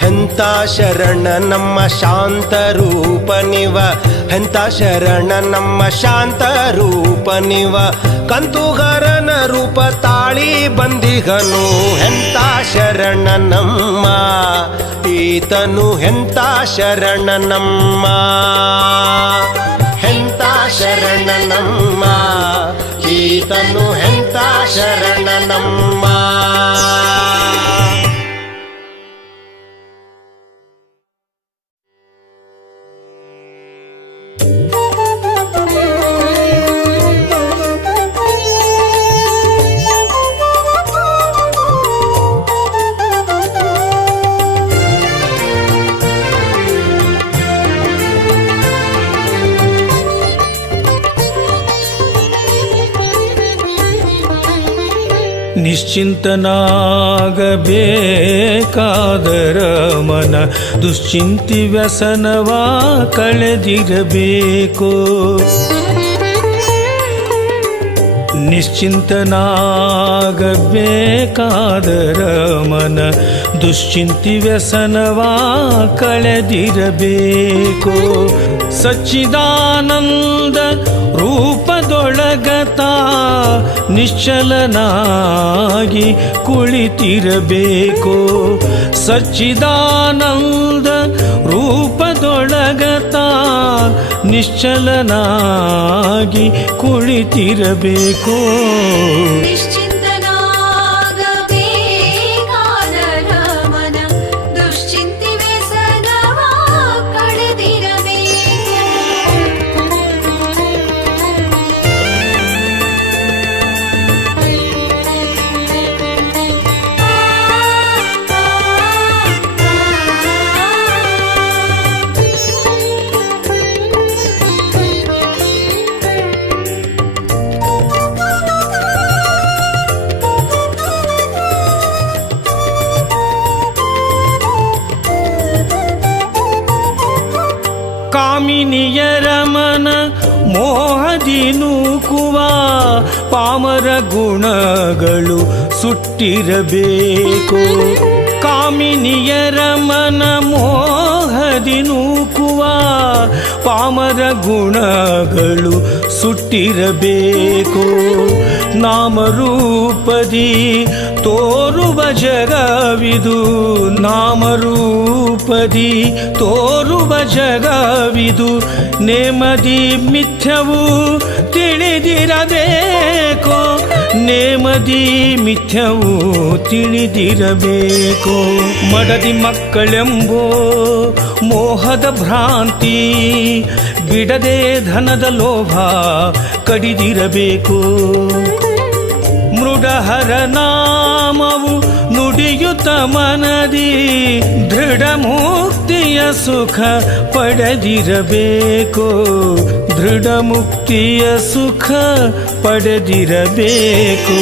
ಹೆಂತ ಶರಣನಮ್ಮ ಶಾಂತ ರೂಪನಿವ. ಹೆಂತ ಶರಣನಮ್ಮ ಶಾಂತ ರೂಪನಿವ. ಕಂತುಗರನ ರೂಪ ತಾಳಿ ಬಂದಿಗನು ಹೆಂತ ಶರಣನಮ್ಮ. ಈತನು ಹೆಂತ ಶರಣನಮ್ಮ. ಹೆಂತ ಶರಣನಮ್ಮ. ಈತನು ಹೆಂತ ಶರಣನಮ್ಮ. ನಿಶ್ಚಿಂತನಾಗಬೇಕಾದರ ಮನ ದುಶ್ಚಿಂತಿ ವ್ಯಸನವ ಕಳೆದಿರಬೇಕು. ನಿಶ್ಚಿಂತನಾಗಬೇಕಾದರ ಮನ ದುಶ್ಚಿಂತಿ ವ್ಯಸನವ ಕಳೆದಿರಬೇಕು. ಸಚ್ಚಿದಾನಂದ ರೂಪದೊಳಗತ ನಿಶ್ಚಲನಾಗಿ ಕುಳಿತಿರಬೇಕು. ಸಚ್ಚಿದಾನಂದ ರೂಪದೊಳಗತ ನಿಶ್ಚಲನಾಗಿ ಕುಳಿತಿರಬೇಕು. ಕಾಮಿನಿಯರ ಮನ ಮೋಹದಿ ನೂಕುವ ಪಾಮರ ಗುಣಗಳು ಸುಟ್ಟಿರಬೇಕು. ಕಾಮಿನಿಯರ ಮನ ಮೋಹದಿ ನೂಕುವ ಪಾಮರ ಗುಣಗಳು ಸುಟ್ಟಿರಬೇಕು. ನಾಮರೂಪದಿ ತೋರುವ ಜಗವಿದು, ನಾಮರೂಪದಿ ತೋರುವ ಜಗವಿದು, ನೇಮದಿ ಮಿಥ್ಯವು ತಿಳಿದಿರಬೇಕು. ನೇಮದಿ ಮಿಥ್ಯವು ತಿಳಿದಿರಬೇಕು. ಮಡದಿ ಮಕ್ಕಳೆಂಬೋ ಮೋಹದ ಭ್ರಾಂತಿ ಬಿಡದೆ ಧನದ ಲೋಭ ಕಡಿದಿರಬೇಕು. ಮೃಡಹರ ನಾಮವು ನುಡಿಯುತ್ತ ಮನದಿ ದೃಢ ಮುಕ್ತಿಯ ಸುಖ ಪಡೆದಿರಬೇಕು. ದೃಢ ಮುಕ್ತಿಯ ಸುಖ ಪಡೆದಿರಬೇಕು.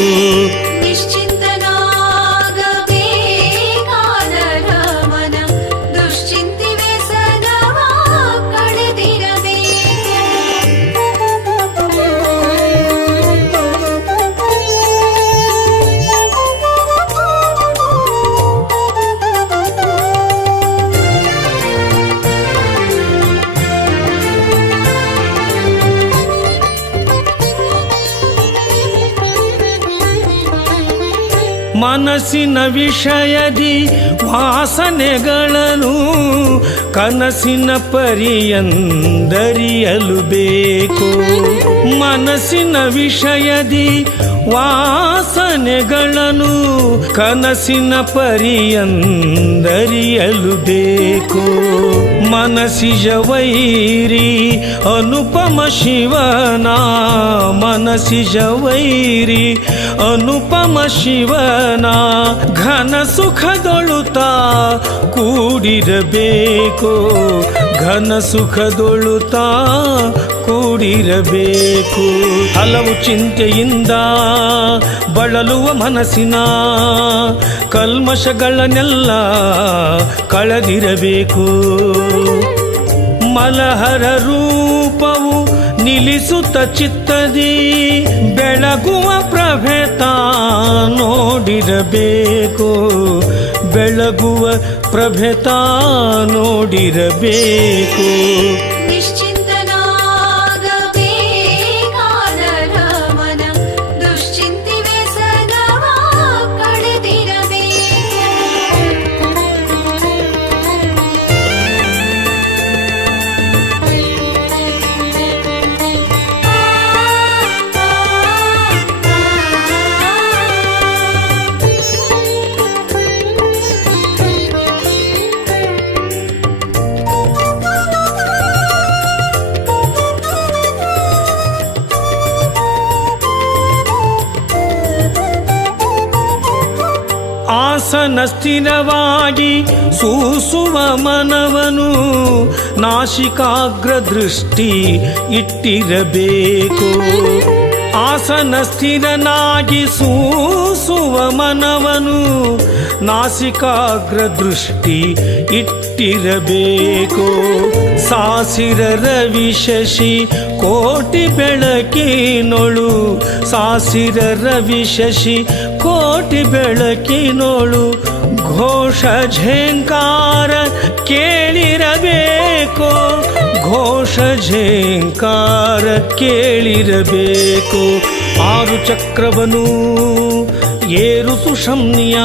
ಮನಸ್ಸಿನ ವಿಷಯದಿ ವಾಸನೆಗಳನ್ನು ಕನಸಿನ ಪರಿಯಂದರಿಯಲು ಬೇಕು. ಮನಸ್ಸಿನ ವಿಷಯದಿ ವಾಸನೆಗಳನ್ನು ಕನಸಿನ ಪರಿಯಂದರಿಯಲು ಬೇಕು. ಮನಸ್ಸಿಜ ವೈರಿ ಅನುಪಮ ಶಿವನ, ಮನಸ್ಸಿಜ ವೈರಿ ಅನುಪಮ ಶಿವನ ಘನ ಸುಖದೊಳುತ ಕೂಡಿರಬೇಕು. ಘನ ಸುಖದೊಳುತ ಕೂಡಿರಬೇಕು. ಹಲವು ಚಿಂತೆಯಿಂದ ಬಳಲುವ ಮನಸ್ಸಿನ ಕಲ್ಮಶಗಳನ್ನೆಲ್ಲ ಕಳೆದಿರಬೇಕು. ಮಲಹರ ರೂಪವು ನಿಲ್ಲಿಸುತ್ತ ಚಿತ್ತದಿ ಬೆಳಗುವ ಪ್ರಭೇತ ನೋಡಿರಬೇಕು. ಬೆಳಗುವ ಪ್ರಭೇತ ನೋಡಿರಬೇಕು. ಆಸನ ಸ್ಥಿರವಾಗಿ ಸೂಸುವ ಮನವನು ನಾಸಿಕಾಗ್ರ ದೃಷ್ಟಿ ಇಟ್ಟಿರಬೇಕು. ಆಸನ ಸ್ಥಿರನಾಗಿ ಸೂಸುವ ಮನವನು ನಾಸಿಕಾಗ್ರ ದೃಷ್ಟಿ ಇಟ್ಟಿರಬೇಕು. ಸಾಸಿರ ರವಿ ಶಶಿ ಕೋಟಿ ಬೆಳಕಿನೊಳು, ಸಾಸಿರ ರವಿ ಶಶಿ ಕೋಟಿ ಬೆಳಕಿನೊಳು ಘೋಷ ಝೇಂಕಾರ ಕೇಳಿರಬೇಕು. ಘೋಷ ಝೇಂಕಾರ ಕೇಳಿರಬೇಕು. ಆರು ಚಕ್ರವನು ಏರು ಸುಷಮ್ನಿಯ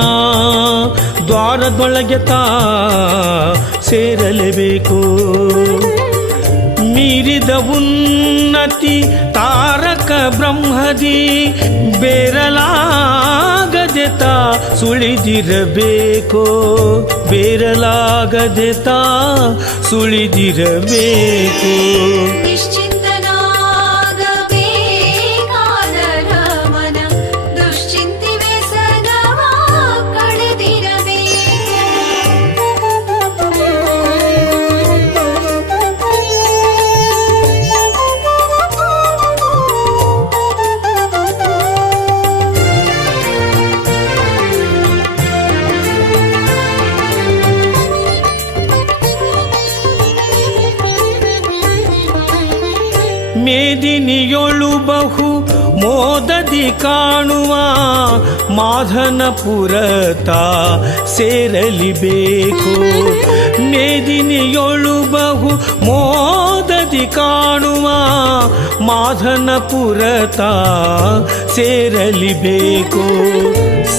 ದ್ವಾರದೊಳಗೆ ತಾ ಸೇರಲೇಬೇಕು. ಮೀರಿದ ಉನ್ನತಿ ತಾರಕ ಬ್ರಹ್ಮದಿ ಬೇರಲಾಗದೆ ತಾ ಸುಳಿದಿರಬೇಕು. ಬೇರಲಾಗದೆ ತಾ ಸುಳಿದಿರಬೇಕು. ಮೇದಿನಿಯೊಳು ಬಹು ಮೋದದಿ ಕಾಣುವ ಮಾಧನ ಪುರತ ಸೇರಲಿ ಬೇಕು. ಮೇದಿನಿಯೊಳು ಬಹು ಮೋದದಿ ಕಾಣುವ ಮಾಧನ ಪುರತ ಸೇರಲಿ ಬೇಕು.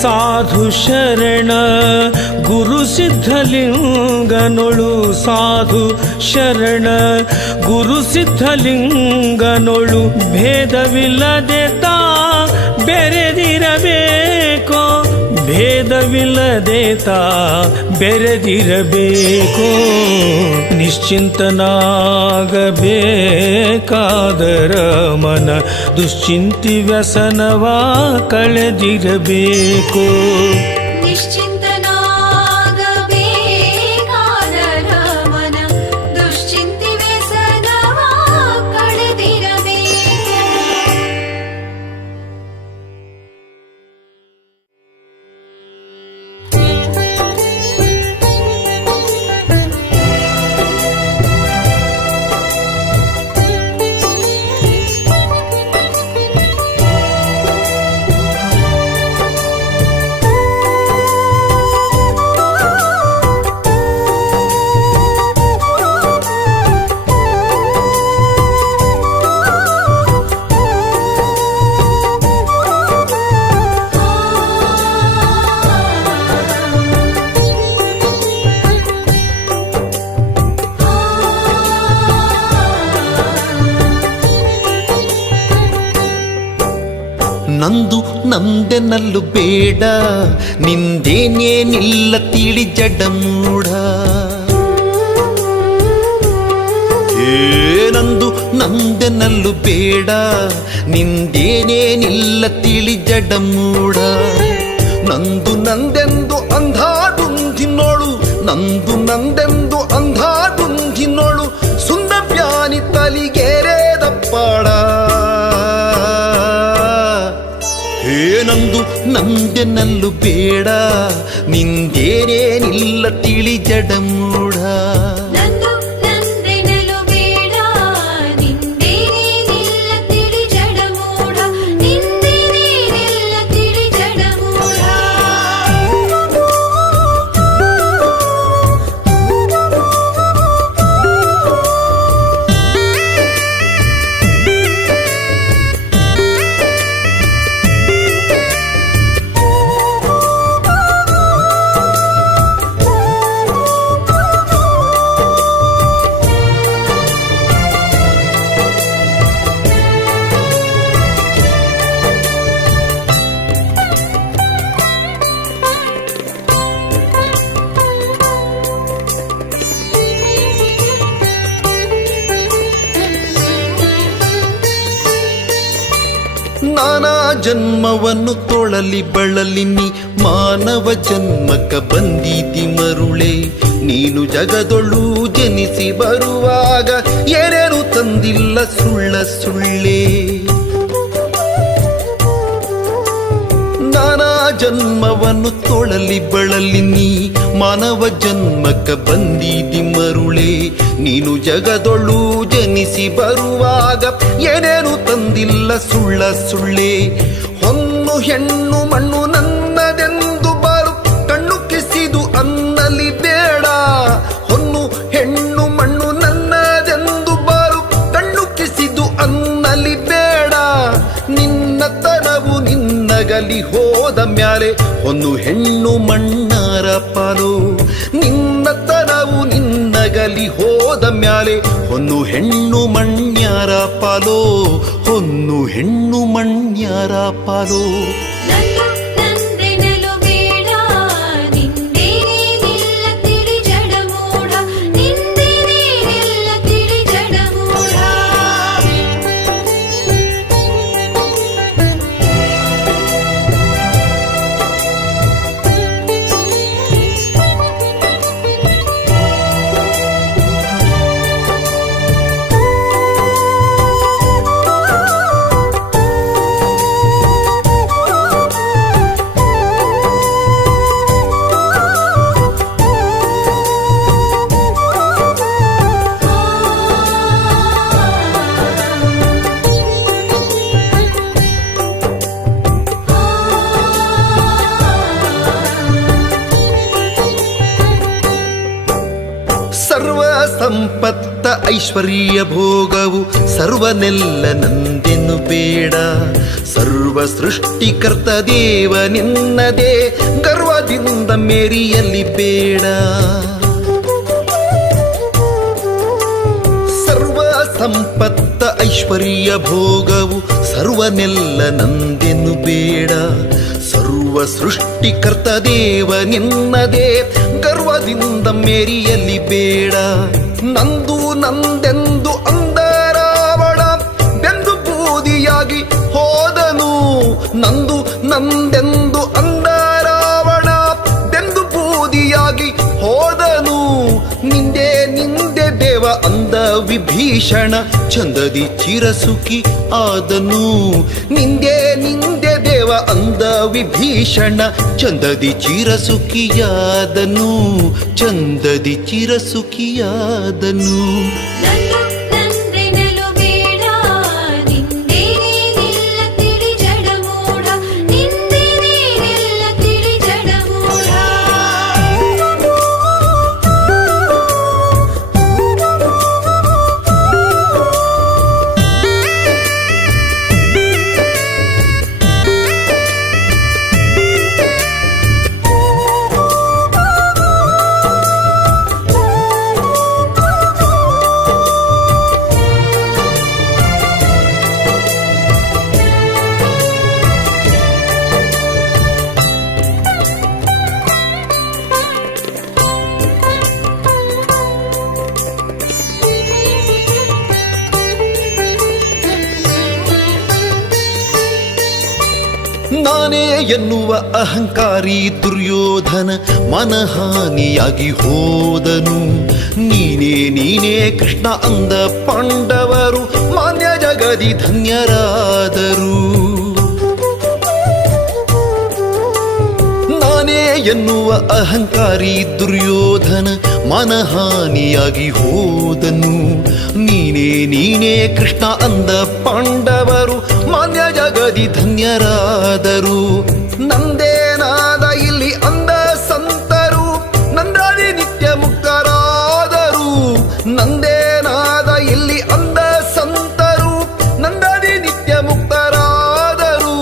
ಸಾಧು ಶರಣ ಗುರು ಸಿದ್ಧಲಿಂಗನೊಳು ಸಾಧು ಶರಣ ಗುರು ಸಿದ್ಧಲಿಂಗನೊಳು ಭೇದವಿಲ್ಲದೆ ತಾ ಬೆರೆದಿರಬೇಕು. ಭೇದವಿಲ್ಲದೆ ತಾ ಬೆರೆದಿರಬೇಕು. ನಿಶ್ಚಿಂತನಾಗಬೇಕಾದರ ಮನ ದುಶ್ಚಿಂತಿ ವ್ಯಸನವ ಕಳೆದಿರಬೇಕು. ನಿಶ್ಚಿಂತನಾಗಬೇಕಾದರ ಮನ ದುಶ್ಚಿಂತಿ ವ್ಯಸನವ ಕಳೆದಿರಬೇಕು. ನಂದು ನಂದೆನಲ್ಲು ಬೇಡ, ನಿಂದೇನೇನಿಲ್ಲ ತಿಳಿ ಜಡಮೂಢ. ನಂದು ನಂದೆನಲ್ಲು ಬೇಡ, ನಿಂದೇನೇನಿಲ್ಲ ತಿಳಿ ಜಡಮೂಢ. ನಂದು ನಂದೆಂದು ಅಂಧಾಡುಂದಿನೋಳು, ನಂದು ನಂದೆಂದು ಅಂಧಾಡುಂದಿನೋಳು, ಸುಂದ ಪ್ಯಾನಿ ತಲಿಗೇರೇದಪ್ಪಾಡ. ನಂದು ನಂದೆನಲ್ಲು ಬೇಡ, ನಿಂದೇನೇನಿಲ್ಲ ತಿಳಿ ಜಡಮೂಢ. ನಂದು ನಂದೆನಲು ಬೇಡ, ನಿಂದೇನೇನಿಲ್ಲ ತಿಳಿ ಜಡಮೂಢ. ನಿಂದೇನೇನಿಲ್ಲ ತಿಳಿ ಜಡಮೂಢ. ನಾನಾ ಜನ್ಮವನ್ನು ತೊಳಲಿ ಬಳಲಿ ನೀ ಮಾನವ ಜನ್ಮಕ್ಕ ಬಂದೀತಿ ಮರುಳೆ. ನೀನು ಜಗದೊಳು ಜನಿಸಿ ಬರುವಾಗ ಏನೇನು ತಂದಿಲ್ಲ ಸುಳ್ಳ ಸುಳ್ಳೆ. ನಾನಾ ಜನ್ಮವನ್ನು ತೊಳಲಿ ಬಳಲಿ ನೀ ಮಾನವ ಜನ್ಮಕ್ಕ ಬಂದೀತಿ ಮರುಳೆ. ನೀನು ಜಗದೊಳು ಜನಿಸಿ ಬರುವಾಗ ಏನೇನು ತಂದಿಲ್ಲ ಸುಳ್ಳ ಸುಳ್ಳೆ. ಹೊನ್ನು ಹೆಣ್ಣು ಮಣ್ಣು ನನ್ನದೆಂದು ಬಾರು ಕಣ್ಣು ಕಿಸಿದು ಅನ್ನಲಿ ಬೇಡ. ಹೊನ್ನು ಹೆಣ್ಣು ಮಣ್ಣು ನನ್ನದೆಂದು ಬಾರು ಕಣ್ಣು ಕಿಸಿದು ಅನ್ನಲಿ ಬೇಡ. ನಿನ್ನ ತನವು ನಿನ್ನಗಲಿ ಹೋದ ಮ್ಯಾಲೆ ಒಂದು ಹೆಣ್ಣು ಮಣ್ಣಾರ ಪಾಲು. ನಿನ್ನ ತನವು ನಿನ್ನಗಲಿ ಹೋದ ಮ್ಯಾಲೆ ಒಂದು ಹೆಣ್ಣು ಮಣ್ಯಾರ ಪಾಲೋ, ಹೊನ್ನು ಹೆಣ್ಣು ಮಣ್ಯಾರ ಪಾಲೋ. ನಂದು ನಂದೆನಲು ಬೇಡ, ನಿಂದೇನೇನಿಲ್ಲ ತಿಳಿ ಜಡಮೂಢ. ನಿಂದೇನೇನಿಲ್ಲ ತಿಳಿ ಜಡಮೂಢ. ಐಶ್ವರ್ಯ ಭೋಗವು ಸರ್ವನೆಲ್ಲ ನಂದೆನು ಬೇಡ. ಸರ್ವ ಸೃಷ್ಟಿಕರ್ತ ದೇವ ನಿನ್ನದೇ ಗರ್ವದಿಂದ ಮೇರಿಯಲ್ಲಿ ಬೇಡ. ಸರ್ವ ಸಂಪತ್ತ ಐಶ್ವರ್ಯ ಭೋಗವು ಸರ್ವನೆಲ್ಲ ನಂದೆನು ಬೇಡ. ಸರ್ವ ಸೃಷ್ಟಿಕರ್ತ ದೇವ ನಿನ್ನದೇ ಗರ್ವದಿಂದ ಮೇರಿಯಲ್ಲಿ ಬೇಡ. ನಂದು ನಂದೆಂದು ಅಂದ ರಾವಣ ಬೆಂದು ಬೂದಿಯಾಗಿ ಹೋದನು. ನಂದು ನಂದೆಂದು ಅಂದ ರಾವಣ ಬೆಂದು ಬೂದಿಯಾಗಿ ಹೋದನು. ನಿಂದೆ ನಿಂದೆ ದೇವ ಅಂದ ವಿಭೀಷಣ ಚಂದದಿ ಚಿರಸುಖಿ ಆದನು. ನಿಂದೆ ನಿಂದೆ ದೇವ ಅಂದ ವಿಭೀಷಣ ಚಂದದಿ ಚಿರಸುಖಿಯಾದನು. ಚಂದದಿ ಚಿರಸುಖಿಯಾದನು. ನಂದು ನಂದೆನಲು ಬೇಡ ನಿಂದೇನೇನಿಲ್ಲ ತಿಳಿ ಜಡಮೂಢ ನಿಂದೇನೇನಿಲ್ಲ ತಿಳಿ ಜಡಮೂಢ. ನಾನೇ ಎನ್ನುವ ಅಹಂಕಾರಿ ದುರ್ಯೋಧನ ಮನಹಾನಿಯಾಗಿ ಹೋದನು. ನೀನೇ ನೀನೇ ಕೃಷ್ಣ ಅಂದ ಪಾಂಡವರು ಮಾನ್ಯ ಜಗದಿ ಧನ್ಯರಾದರು. ನಾನೇ ಎನ್ನುವ ಅಹಂಕಾರಿ ದುರ್ಯೋಧನ ಮನಹಾನಿಯಾಗಿ ಹೋದನು. ನೀನೇ ನೀನೇ ಕೃಷ್ಣ ಅಂದ ಪಾಂಡವರು ಮಾನ್ಯ ಜಗದಿ ಧನ್ಯರಾದರು. ನಂದೇನಾದ ಇಲ್ಲಿ ಅಂದ ಸಂತರು ನಂದಾದಿ ನಿತ್ಯ ಮುಕ್ತರಾದರು. ನಂದೇನಾದ ಇಲ್ಲಿ ಅಂದ ಸಂತರು ನಂದಾದಿ ನಿತ್ಯ ಮುಕ್ತರಾದರು.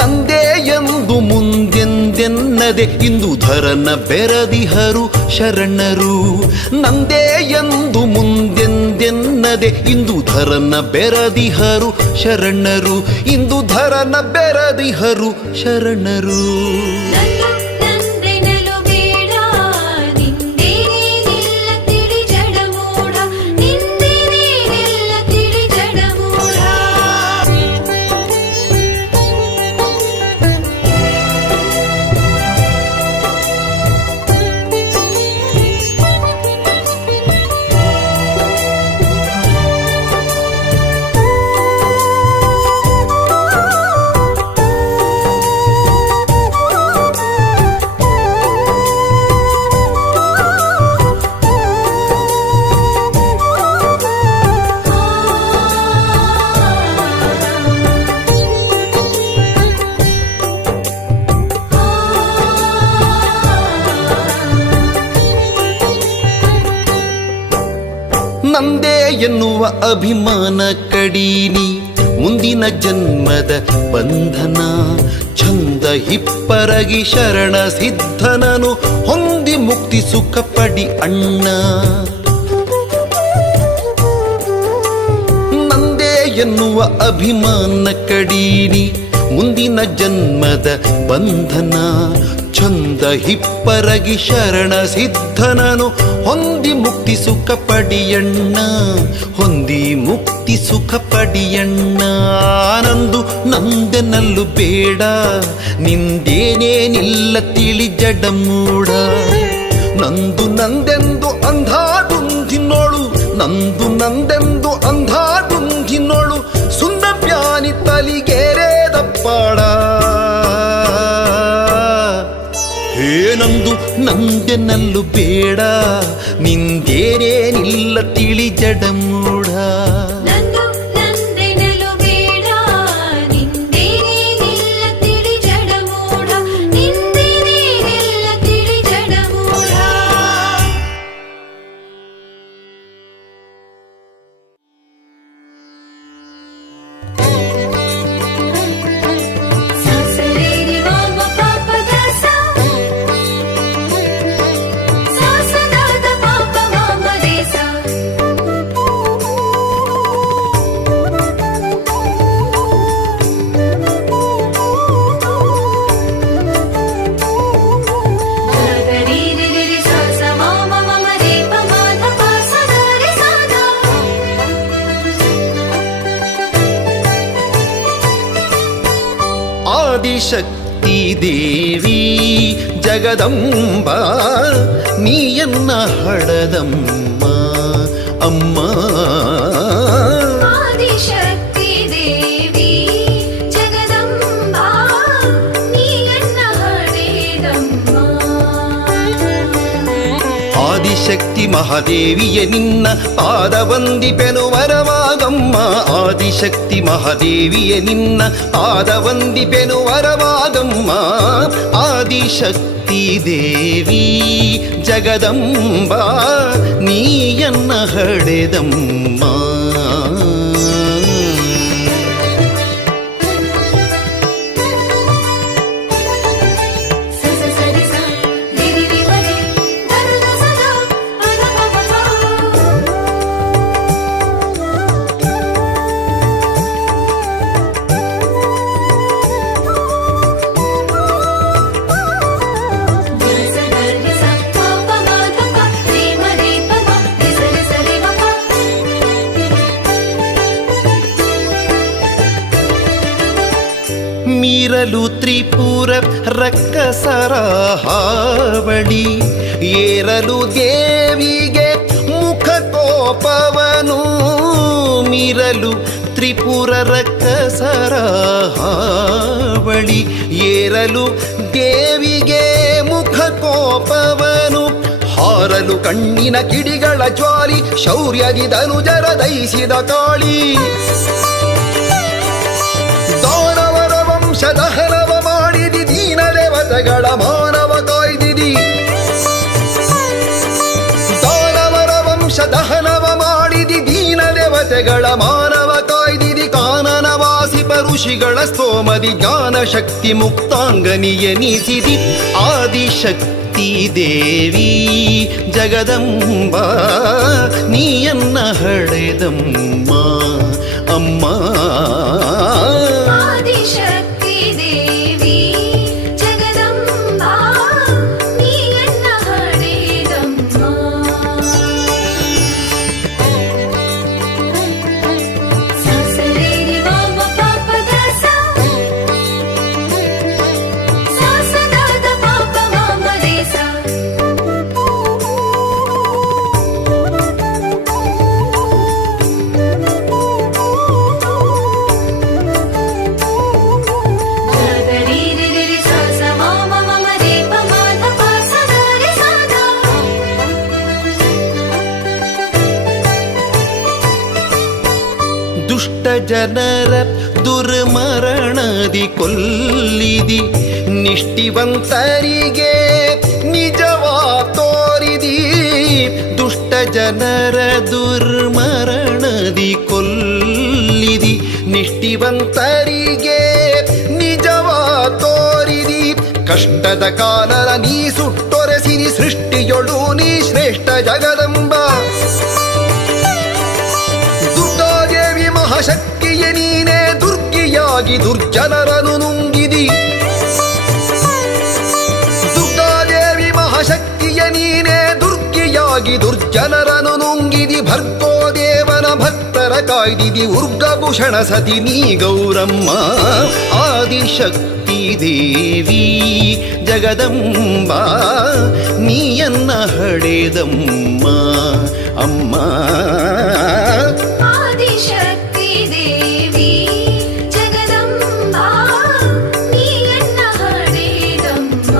ನಂದೇ ಎಂದು ಮುಂದೆಂದೆನ್ನದೆ ಇಂದು ಧರನ ಬೆರದಿಹರು ಶರಣರು. ನಂದೇ ಎಂದು ಮುಂದೆಂದೆನ್ನದೆ ಇಂದು ಧರನ ಬೆರದಿಹರು ಶರಣರು. ಇಂದು ಧರನ ಬೆರದಿಹರು ಶರಣರು. ನಂದು ನಂದೆನಲು ಬೇಡ ನಿಂದೇನೇನಿಲ್ಲ ತಿಳಿ ಜಡಮೂಢ ನಿಂದೇನೇನಿಲ್ಲ ತಿಳಿ ಜಡಮೂಢ. ನಂದೇ ಎನ್ನುವ ಅಭಿಮಾನ ಕಡೀನಿ ಮುಂದಿನ ಜನ್ಮದ ಬಂಧನ. ಛಂದ ಹಿಪ್ಪರಗಿ ಶರಣ ಸಿದ್ಧನನು ಹೊಂದಿ ಮುಕ್ತಿ ಸುಖ ಪಡಿ ಅಣ್ಣ. ನಂದೇ ಎನ್ನುವ ಅಭಿಮಾನ ಕಡೀನಿ ಮುಂದಿನ ಜನ್ಮದ ಬಂಧನ. ಛಂದ ಹಿಪ್ಪರಗಿ ಶರಣ ಸಿದ್ಧನನು ಹೊಂದಿ ಮುಕ್ತಿ ಸುಖ ಪಡಿಯಣ್ಣ. ಹೊಂದಿ ಮುಕ್ತಿ ಸುಖ ಪಡಿಯಣ್ಣ. ನಂದು ನಂದೆನಲ್ಲು ಬೇಡ ನಿಂದೇನೇನಿಲ್ಲ ತಿಳಿ ಜಡಮೂಢ. ನಂದು ನಂದೆಂದು ಅಂಧಾದುಂಧಿನೋಳು ನಂದು ನಂದೆಂದು ಅಂಧಾದುಂಧಿನೋಳು ಸುಂದ ಪ್ಯಾನಿ ತಲಿಗೇರೆ ದಪ್ಪಾಡ. ನಂದು ನಂದೆನಲ್ಲು ಬೇಡ ನಿಂದೇನೇನಿಲ್ಲ ತಿಳಿ ಜಡಮೂಢ. ನಂದು ನಂದೆನಲು ಬೇಡ ನಿಂದೇನೇನಿಲ್ಲ ತಿಳಿ ಜಡಮೂಢ ನಿಂದೇನೇನಿಲ್ಲ ತಿಳಿ ಜಡಮೂಢ. ಆದಿಶಕ್ತಿ ದೇವಿ ಜಗದಂಬ ನೀಯನ್ನ ಹಡದಮ್ಮ ಅಮ್ಮ. ಆದಿಶಕ್ತಿ ದೇವಿ ಜಗದಂಬ ನೀಯನ್ನ ಹಡೆದಮ್ಮ. ಆದಿಶಕ್ತಿ ಮಹಾದೇವಿಯ ನಿನ್ನ ಪಾದವಂದಿಪೆನು ವರವಾಗಮ್ಮ. ಆದಿಶಕ್ತಿ ಮಹಾದೇವಿಯ ನಿನ್ನ ಪಾದವಂದಿಪೆನು ವರವಾಗಮ್ಮ. ಆದಿಶಕ್ತಿ ದೇವಿ ಜಗದಂಬ ನೀಯನ್ನ ಹಡೆದಮ್ಮ. ಮೀರಲು ತ್ರಿಪುರ ರಕ್ಕಸರ ಹಾವಳಿ ಏರಲು ದೇವಿಗೆ ಮುಖ ಕೋಪವನು. ಮೀರಲು ತ್ರಿಪುರ ರಕ್ಕಸರ ಹಾವಳಿ ಏರಲು ದೇವಿಗೆ ಮುಖ ಕೋಪವನು. ಹಾರಲು ಕಣ್ಣಿನ ಕಿಡಿಗಳ ಜ್ವಾಲಿ ಶೌರ್ಯದಿ ಧನುಜರ ದಯಿಸಿದ ಕಾಳಿ. ದಹನವ ಮಾಡಿದಿ ದೀನ ದೇವತೆಗಳ ಮಾನವ ಕಾಯ್ದಿದಿ. ದಾನವರ ವಂಶ ದಹನವ ಮಾಡಿದಿ ದೀನ ದೇವತೆಗಳ ಮಾನವ ಕಾಯ್ದಿದಿ. ಕಾನನವಾಸಿ ಪರುಷಿಗಳ ಸ್ತೋಮದಿ ಜ್ಞಾನ ಶಕ್ತಿ ಮುಕ್ತಾಂಗನಿಯನಿಸಿದಿ. ಆದಿಶಕ್ತಿ ದೇವಿ ಜಗದಂಬ ನೀಯನ್ನ ಹಡೆದಮ್ಮ ಅಮ್ಮ. ಆದಿಶಕ್ತಿ ದೇವಿ ಜಗದಂಬ ನೀಯನ್ನ ಹಡೆದಮ್ಮ. ಸಸರೇರಿ ವಾಮ ಪಾಪದ ಸಾಸದಾದ ಪಾಪ ವಾಮರೇಸ. ದುಷ್ಟ ಜನರ ದುರ್ಮರಣದಿ ಕೊಲ್ಲಿದಿ. ನಿಷ್ಠಿವಂತರಿಗೆ ನಿಜವಾ ತೋರಿದಿ. ದುಷ್ಟ ಜನರ ದುರ್ಮರಣದಿ ಕೊಲ್ಲಿದಿ. ನಿಷ್ಠಿವಂತರಿಗೆ ನಿಜವಾ ತೋರಿದಿ. ಕಷ್ಟದ ಕಾಲದ ನೀ ಸುಟ್ಟೊರೆಸಿದಿ. ಸೃಷ್ಟಿಯೊಳು ನೀ ಶ್ರೇಷ್ಠ ಜಗದಂಬ. ಮಹಾಶಕ್ತಿಯ ನೀನೇ ದುರ್ಗಿಯಾಗಿ ದುರ್ಜನರನು ನುಂಗಿದಿ. ದುರ್ಗಾದೇವಿ ಮಹಾಶಕ್ತಿಯ ನೀನೇ ದುರ್ಗಿಯಾಗಿ ದುರ್ಜನರನು ನುಂಗಿದಿ. ಭರ್ಗೋದೇವನ ಭಕ್ತರ ಕಾಯ್ದಿದಿ. ಉರ್ಗಭೂಷಣ ಸತಿ ನೀ ಗೌರಮ್ಮ. ಆದಿಶಕ್ತಿ ದೇವಿ ಜಗದಂಬ ನೀಯನ್ನ ಹಡೆದಮ್ಮ ಅಮ್ಮ. ಆದಿಶಕ್ತಿ ದೇವಿ ಜಗದಂಬ ನೀಯನ್ನ ಹಡೆದಮ್ಮ.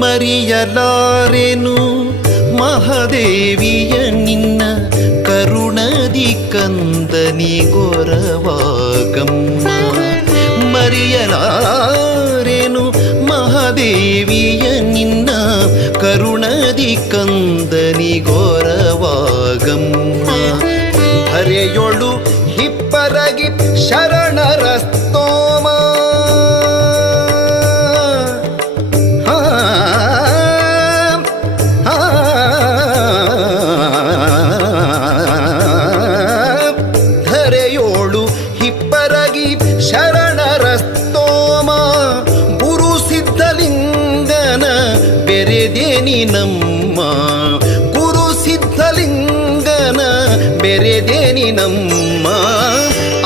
ಮರೆಯಲಾರೆನು ಮಹಾದೇವಿಯ ನಿನ್ನ ಕರುಣದಿ ಕಂದನಿಗೊರವಾಗಮ್ಮ. ಮರೆಯಲಾರೆನು ಮಹಾದೇವಿಯ ನಿನ್ನ ಕರುಣದಿ ಕಂದನಿಗೊರವಾಗಮ್ಮ. ಹರೆಯೊ ಧರೆಯೋಳು ಹಿಪ್ಪರಗಿ ಶರಣರ ಸ್ತೋಮ ಧರೆಯೋಳು ಹಿಪ್ಪರಗಿ ಶರಣರ ಸ್ತೋಮ ಗುರು ಸಿದ್ಧಲಿಂಗನ ಬೆರೆದೇನಿ ನಮ್ಮ ಗುರು ಸಿದ್ಧಲಿಂಗನ ಬೆರೆದೇನಿ ನಮ್ಮ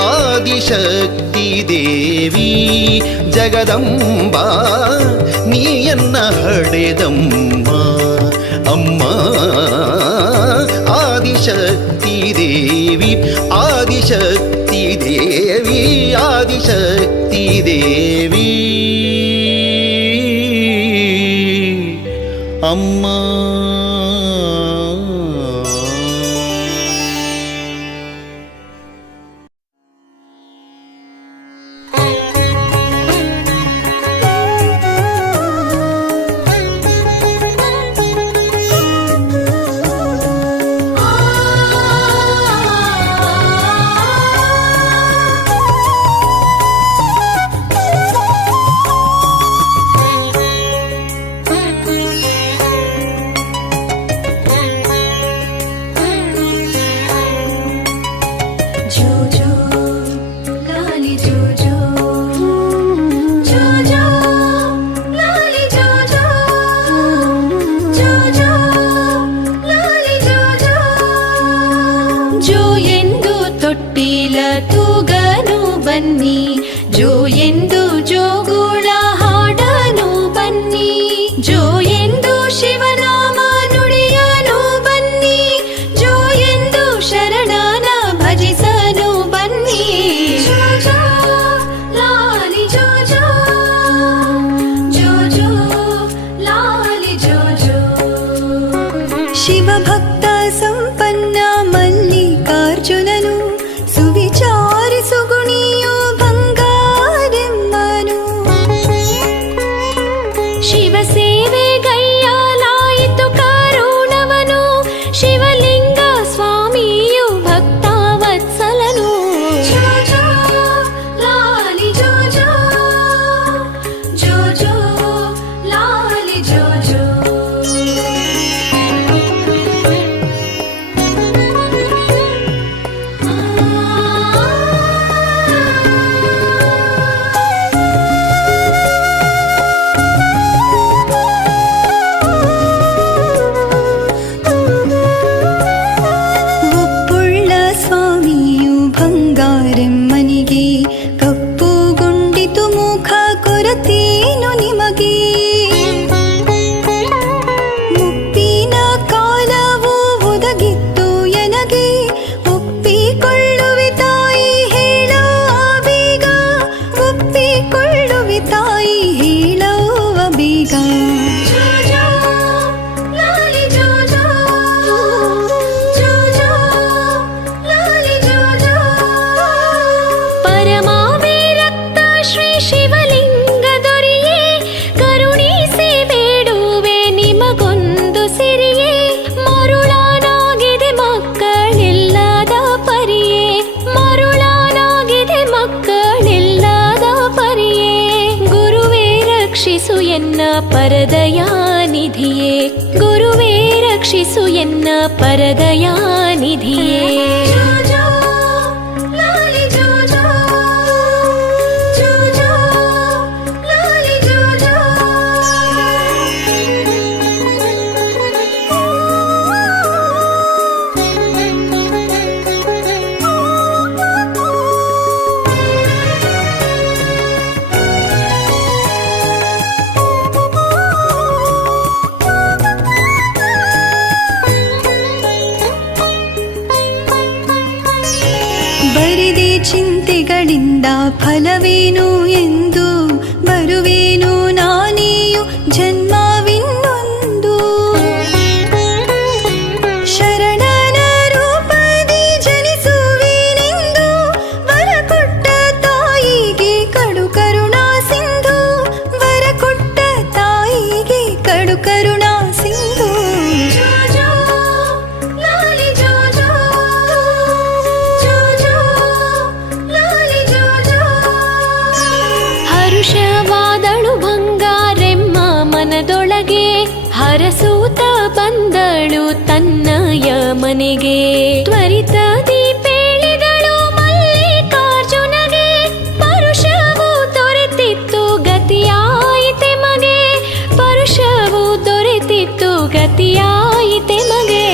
ಆದಿಶಕ್ತಿ ದೇವಿ ಜಗದಂಬ ನೀಯನ್ನ ಹಡೆದಮ್ಮ ಅಮ್ಮ ಆದಿಶಕ್ತಿ ದೇವಿ ಆದಿಶಕ್ತಿ ದೇವಿ ಆದಿಶಕ್ತಿ ದೇವಿ ಅಮ್ಮ ತೊಟ್ಟಿಲ ತೂಗನು ಬನ್ನಿ ಜೋ ಎಂದು ಜೋಗುಳ ಹಾಡನು ಬನ್ನಿ ಜೋ ಎಂದು ಶಿವನಾಮ ನುಡಿಯನು ಬನ್ನಿ ಜೋ ಎಂದು ಶರಣನ ಭಜಿಸನು ಬನ್ನಿ ಜೋ ಜೋ ಲಾಲಿ ಜೋ ಜೋ ಜೋ ಜೋ ಲಾಲಿ ಜೋ ಜೋ ಶಿವಭಕ್ತ ಸಂಪನ್ನ ಮಲ್ಲಿಕಾರ್ಜುನನು ಸುವಿಚಾರಿಸು ಗುಣಿಯು ಬಂಗಾರೆಮ್ಮನು ಶಿವಸೇವೆಗೈಯಲಾಯಿತು ಕಾರುಣವನು ಶಿವಲಿಂಗ ಸ್ವಾಮಿಯು ಭಕ್ತವತ್ಸಲನು ಜೋ ಜೋ ಲಾಲಿ ಜೋ ಜೋ ಜೋ ಜೋ ಲಾಲಿ ಜೋ ಜೋ ಬಂಗಾರೆಮ್ಮನಿಗೆ ಕಪ್ಪುಗೊಂಡಿತು ಮುಖ ಕೊರತೇನು ನಿಮಗೆ ಮುಪ್ಪಿನ ಕಾಲವು ಒದಗಿತ್ತು ಎನಗೆ ಒಪ್ಪಿಕೊಳ್ಳುವೆ ತಾಯಿ ಹೇಳುವ ಬೇಗ ಒಪ್ಪಿಕೊಳ್ಳುವೆ ತಾಯಿ ಹೇಳುವ ಬೇಗ ಪರದಯಾನಿಧಿಯೇ ಗುರುವೇ ರಕ್ಷಿಸು ಎನ್ನ ಪರದಯಾನಿಧಿಯೇ ಜೋ ಜೋ ಲಾಲಿ ಜೋ ಜೋ ಜೋ ಜೋ ಲಾಲಿ ಜೋ ಜೋ ಬರಿದೆ ಚಿಂತೆಗಳಿಂದ ಫಲವೇನು ಎಂದು ಬರುವೇನು ನಾನೆಯು ಜನ್ಮವಿನ್ನೊಂದು ಶರಣನ ರೂಪದಿ ಜನಿಸುವೇನೆಂದು ವರ ಕೊಟ್ಟ ತಾಯಿಗೆ ಕಡು ಕರುಣಾ ಸಿಂಧು ವರ ಕೊಟ್ಟ ತಾಯಿಗೆ ಕಡು ಕರುಣಾ ಸಿಂಧು ಜೋ ಜೋ ಲಾಲಿ ಜೋ ಜೋ ಜೋ ಮನೆಗೆ ತ್ವರಿತ ದೀಪೇಳಿದಳು ಮಲ್ಲಿಕಾರ್ಜುನಗೆ ಪರುಷವು ದೊರೆತಿತ್ತು ಗತಿಯಾಯಿತೆ ಮಗೆ ಪರುಷವು ದೊರೆತಿತ್ತು ಗತಿಯಾಯಿತೆ ಮಗೆ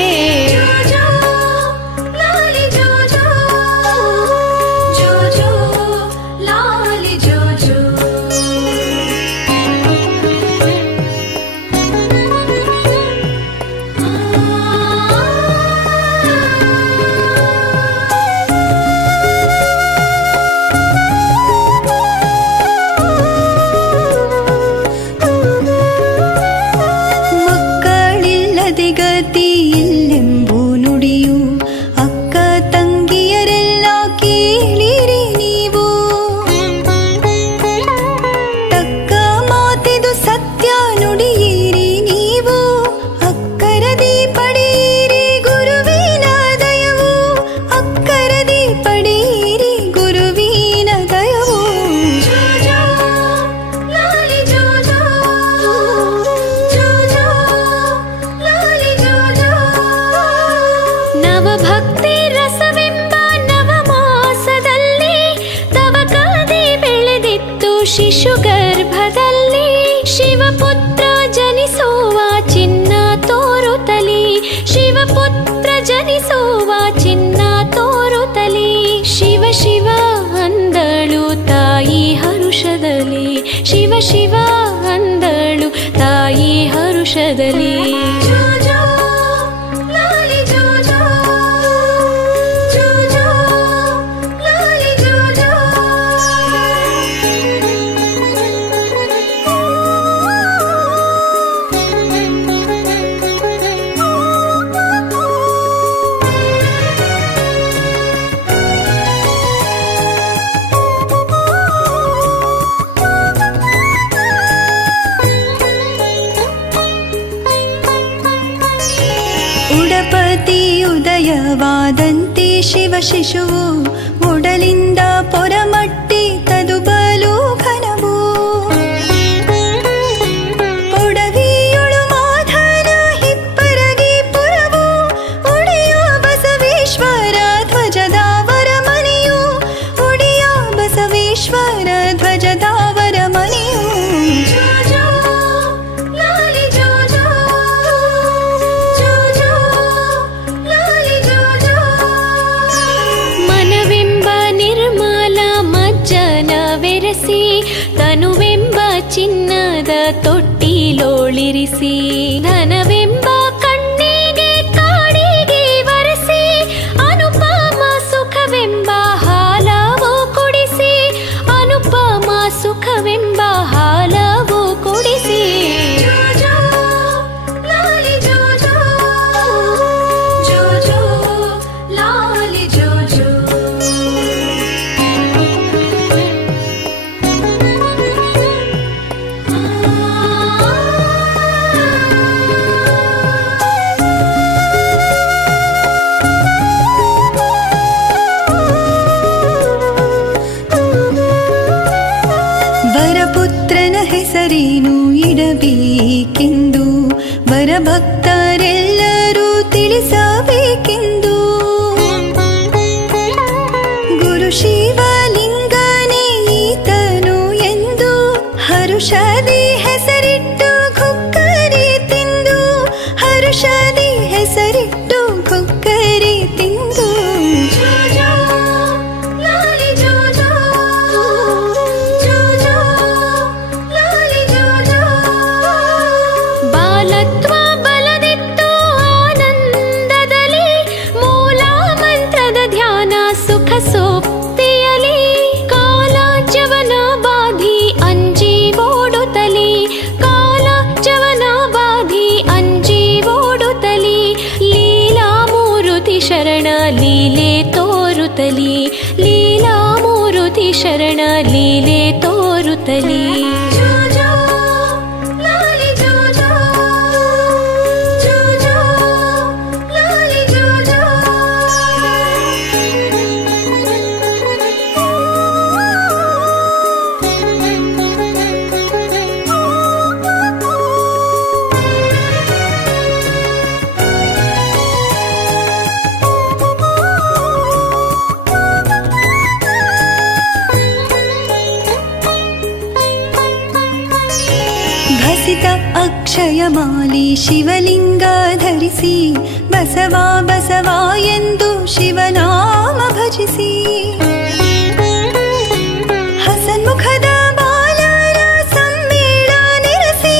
ಶಿಶುಗರ್ಭದಲ್ಲಿ ಶಿವಪುತ್ರ ಜನಿಸುವ ಚಿನ್ನ ತೋರುತ್ತಲಿ ಶಿವಪುತ್ರ ಜನಿಸುವ ಚಿನ್ನ ತೋರುತ್ತಲಿ ಶಿವ ಶಿವ ಅಂದಳು ತಾಯಿ ಹರುಷದಲ್ಲಿ ಶಿವ ಶಿವ ಅಂದಳು ತಾಯಿ ಹರುಷದಲ್ಲಿ ಉಡಪತಿ ಉದಯವಾದಂತೆ ಶಿವ ಶಿಶುವು ಒಡಲಿಂದ ಪೊರಮಟ್ಟಿ ತದುಬಲು ಘನವು ಒಡವಿಯೊಳು ಮಾಧನ ಹಿಪ್ಪರಗಿ ಪುರವು ಒಡೆಯ ಬಸವೇಶ್ವರ ಧ್ವಜದಾವರ ಮನೆಯು ಒಡೆಯ ಬಸವೇಶ್ವರ ಧ್ವಜದಾವರ ಮನೆಯು ತನುವೆಂಬ ಚಿನ್ನದ ತೊಟ್ಟಿಲೋಳಿರಿಸಿ ಧನವೆಂಬ ಕಣ್ಣಿಗೆ ಕಾಡಿಗೆ ವರಸಿ ಅನುಪಮ ಸುಖವೆಂಬ ಹಾಲವು ಕುಡಿಸಿ ಅನುಪಮ ಸುಖವೆಂಬ ಹಾಲವು ಕುಡಿಸಿ ವರಪುತ್ರನ ಹೆಸರೇನು ಇಡಬೇಕೆಂದು ವರಭಕ್ತರೆಲ್ಲರೂ ತಿಳಿಸಬೇಕೆಂದು ಗುರು ಶಿವಲಿಂಗನೇ ಈತನು ಎಂದು ಹರುಷದಿ ಹೆಸರಿಟ್ಟು ಖುಕ್ಕರಿ ತಿಂದು ಹರುಷದಿ ಹೆಸರಿಟ್ಟು ಖುಕ್ಕರಿ ತಿಂದು ಬಾಲತ್ವ ಬಲದಿತ್ತು ಆನಂದದಲ್ಲಿ ಮೂಲ ಮಂತ್ರದ ಧ್ಯಾನ ಸುಖ ಸೋಪ್ತಿಯಲಿ ಕಾಲ ಜವನ ಬಾಧಿ ಅಂಜಿ ಓಡುತ್ತಲಿ ಕಾಲ ಜವನ ಬಾಧಿ ಅಂಜಿ ಓಡುತ್ತಲಿ ಲೀಲಾ ಮೂರುತಿ ಶರಣ ಲೀಲೆ ತೋರುತ್ತಲಿ ಲೀಲಾ ಮೂರುತಿ ಶರಣ ಲೀಲೆ ತೋರುತ್ತಲಿ ಅಕ್ಷಯಮಾಲಿ ಶಿವಲಿಂಗ ಧರಿಸಿ ಬಸವ ಬಸವ ಎಂದು ಶಿವನಾಮ ಭಜಿಸಿ ಹಸನ್ಮುಖದ ಬಾಲರ ಸಮ್ಮೇಳ ನೆರೆಸಿ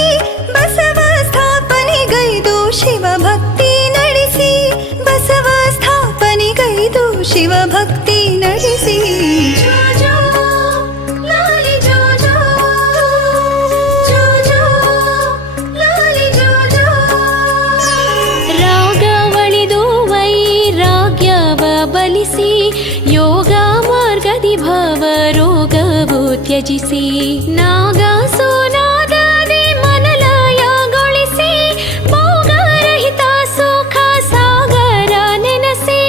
ಬಸವ ಸ್ಥಾಪನೆಗೈದು ಶಿವಭಕ್ತಿ ನಡೆಸಿ ಬಸವ ಸ್ಥಾಪನೆಗೈದು ಶಿವಭಕ್ತಿ ನಡೆಸಿ ಬಲಿಸಿ ಯೋಗ ಮಾರ್ಗದಿ ಭವ ರೋಗವು ತ್ಯಜಿಸಿ ನಾಗಸೋನಾದದಿ ಮನಲಯಗೊಳಿಸಿ ಭೋಗರಹಿತ ಸುಖ ಸಾಗರ ನೆನಸಿ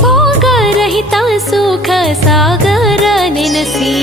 ಭೋಗರಹಿತ ಸುಖ ಸಾಗರ ನೆನಸಿ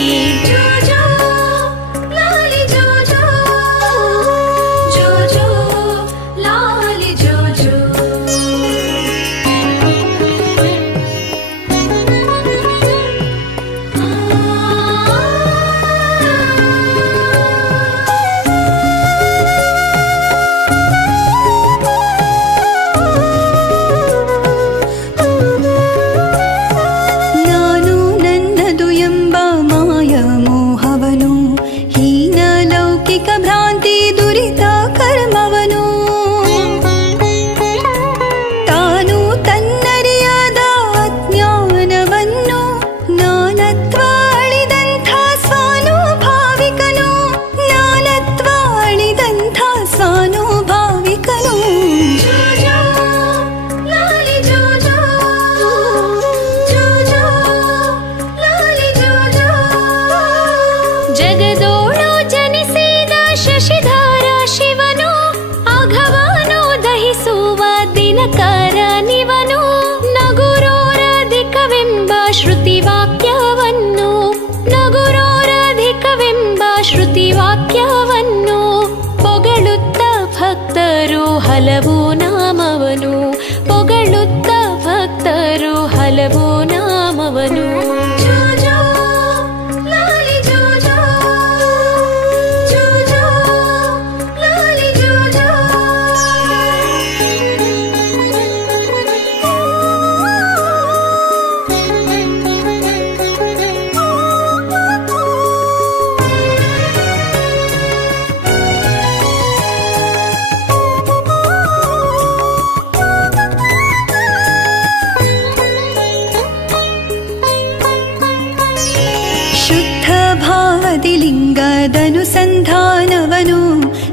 ಶ್ರುತಿವಾಕ್ಯವನ್ನು ಪೊಗಳುತ್ತ ಭಕ್ತರು ಹಲವು ನಾಮವನು ಪೊಗಳುತ್ತ ಭಕ್ತರು ಹಲವು ನಾಮವನು ಲಿಂಗದನುಸಂಧಾನವನು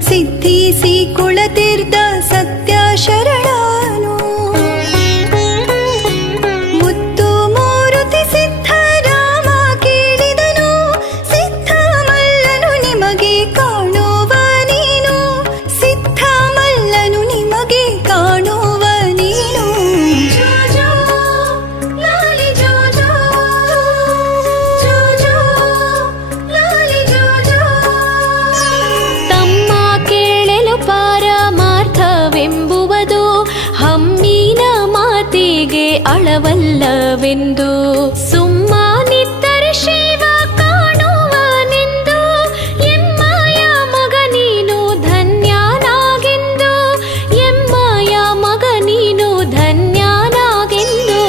ಸಿದ್ಧಿಸಿ ಕುಳತೀರ್ಥ ಸತ್ಯ ಶರಣನು ಮುತ್ತು ಮೂರುತಿ ಸಿದ್ಧರಾಮ ಕೇಳಿದನು ಸಿದ್ಧಮಲ್ಲನು ನಿಮಗೆ ಕಾಣುವ ನೀನು ಸಿದ್ಧಮಲ್ಲನು ನಿಮಗೆ ಕಾಣುವ ನೀನು ಪಾರಮಾರ್ಥವೆಂಬುವುದು ಹಮ್ಮಿನ ಮಾತಿಗೆ ಅಳವಲ್ಲವೆಂದು ಸುಮ್ಮನಿದ್ದರೆ ಶಿವ ಕಾಣುವನೆಂದು ಎಮ್ಮಯ ಮಗ ನೀನು ಧನ್ಯನಾಗೆಂದು ಎಮ್ಮಯ ಮಗ ನೀನು ಧನ್ಯನಾಗೆಂದು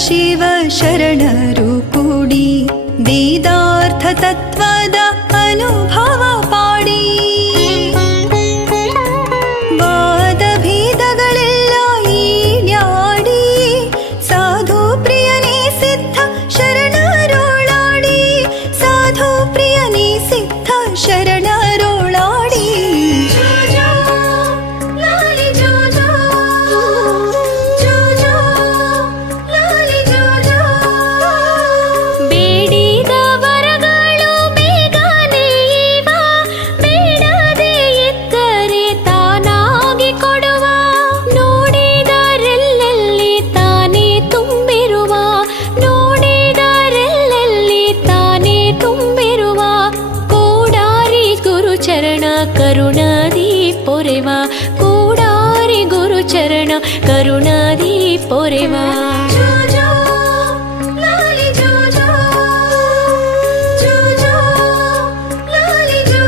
ಶಿವ ಶರಣರು ಕೂಡಿ ವೇದಾರ್ಥ ತತ್ವದ ಅನುಭವ ಪಾಡಿ ವಾದ ಭೇದಗಳೆಲ್ಲ ಈಡ್ಯಾಡಿ ಸಾಧು ಪ್ರಿಯನೇ ಸಿದ್ಧ ಶರಣರೋಳಾಡಿ ಸಾಧು ಪ್ರಿಯನೇ ಸಿದ್ಧ ಶರಣರೋಳಾಡಿ ಬೇಡಿದ ವರಗಳು ಬೇಗನೆ ಇವ ಕರೆವಾ ಜೋ ಜೋ ಲಾಲಿ ಜೋ ಜೋ ಜೋ ಜೋ ಲಾಲಿ ಜೋ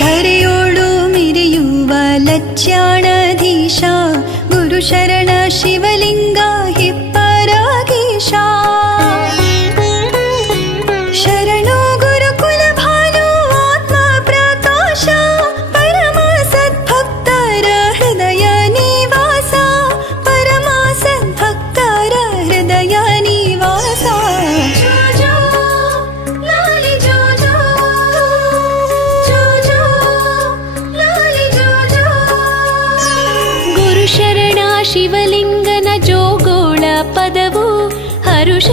ಧರೆಯೋಳು ಮಿರಿಯುವ ಲಚ್ಚಾಣಧೀಶ ಗುರು ಶರಣ ಶಿವಲಿಂಗ ಹಿಪ್ಪರಾಗೀಶ ಶರಣು ಗುರುಕುಲ ಭಾನು ಆತ್ಮ ಪ್ರಕಾಶ ಪರಮ ಸದ್ಭಕ್ತರ ಹೃದಯ ನಿವಾಸ ಪರಮ ಸದ್ಭಕ್ತರ ಹೃದಯ ನಿವಾಸ ಜೋ ಜೋ ಲಾಲಿ ಜೋ ಜೋ ಜೋ ಜೋ ಲಾಲಿ ಜೋ ಜೋ ಗುರು ಶರಣ ಶಿವಲಿಂಗನ ಜೋಗೋಳ ಪದವು ಹರುಷ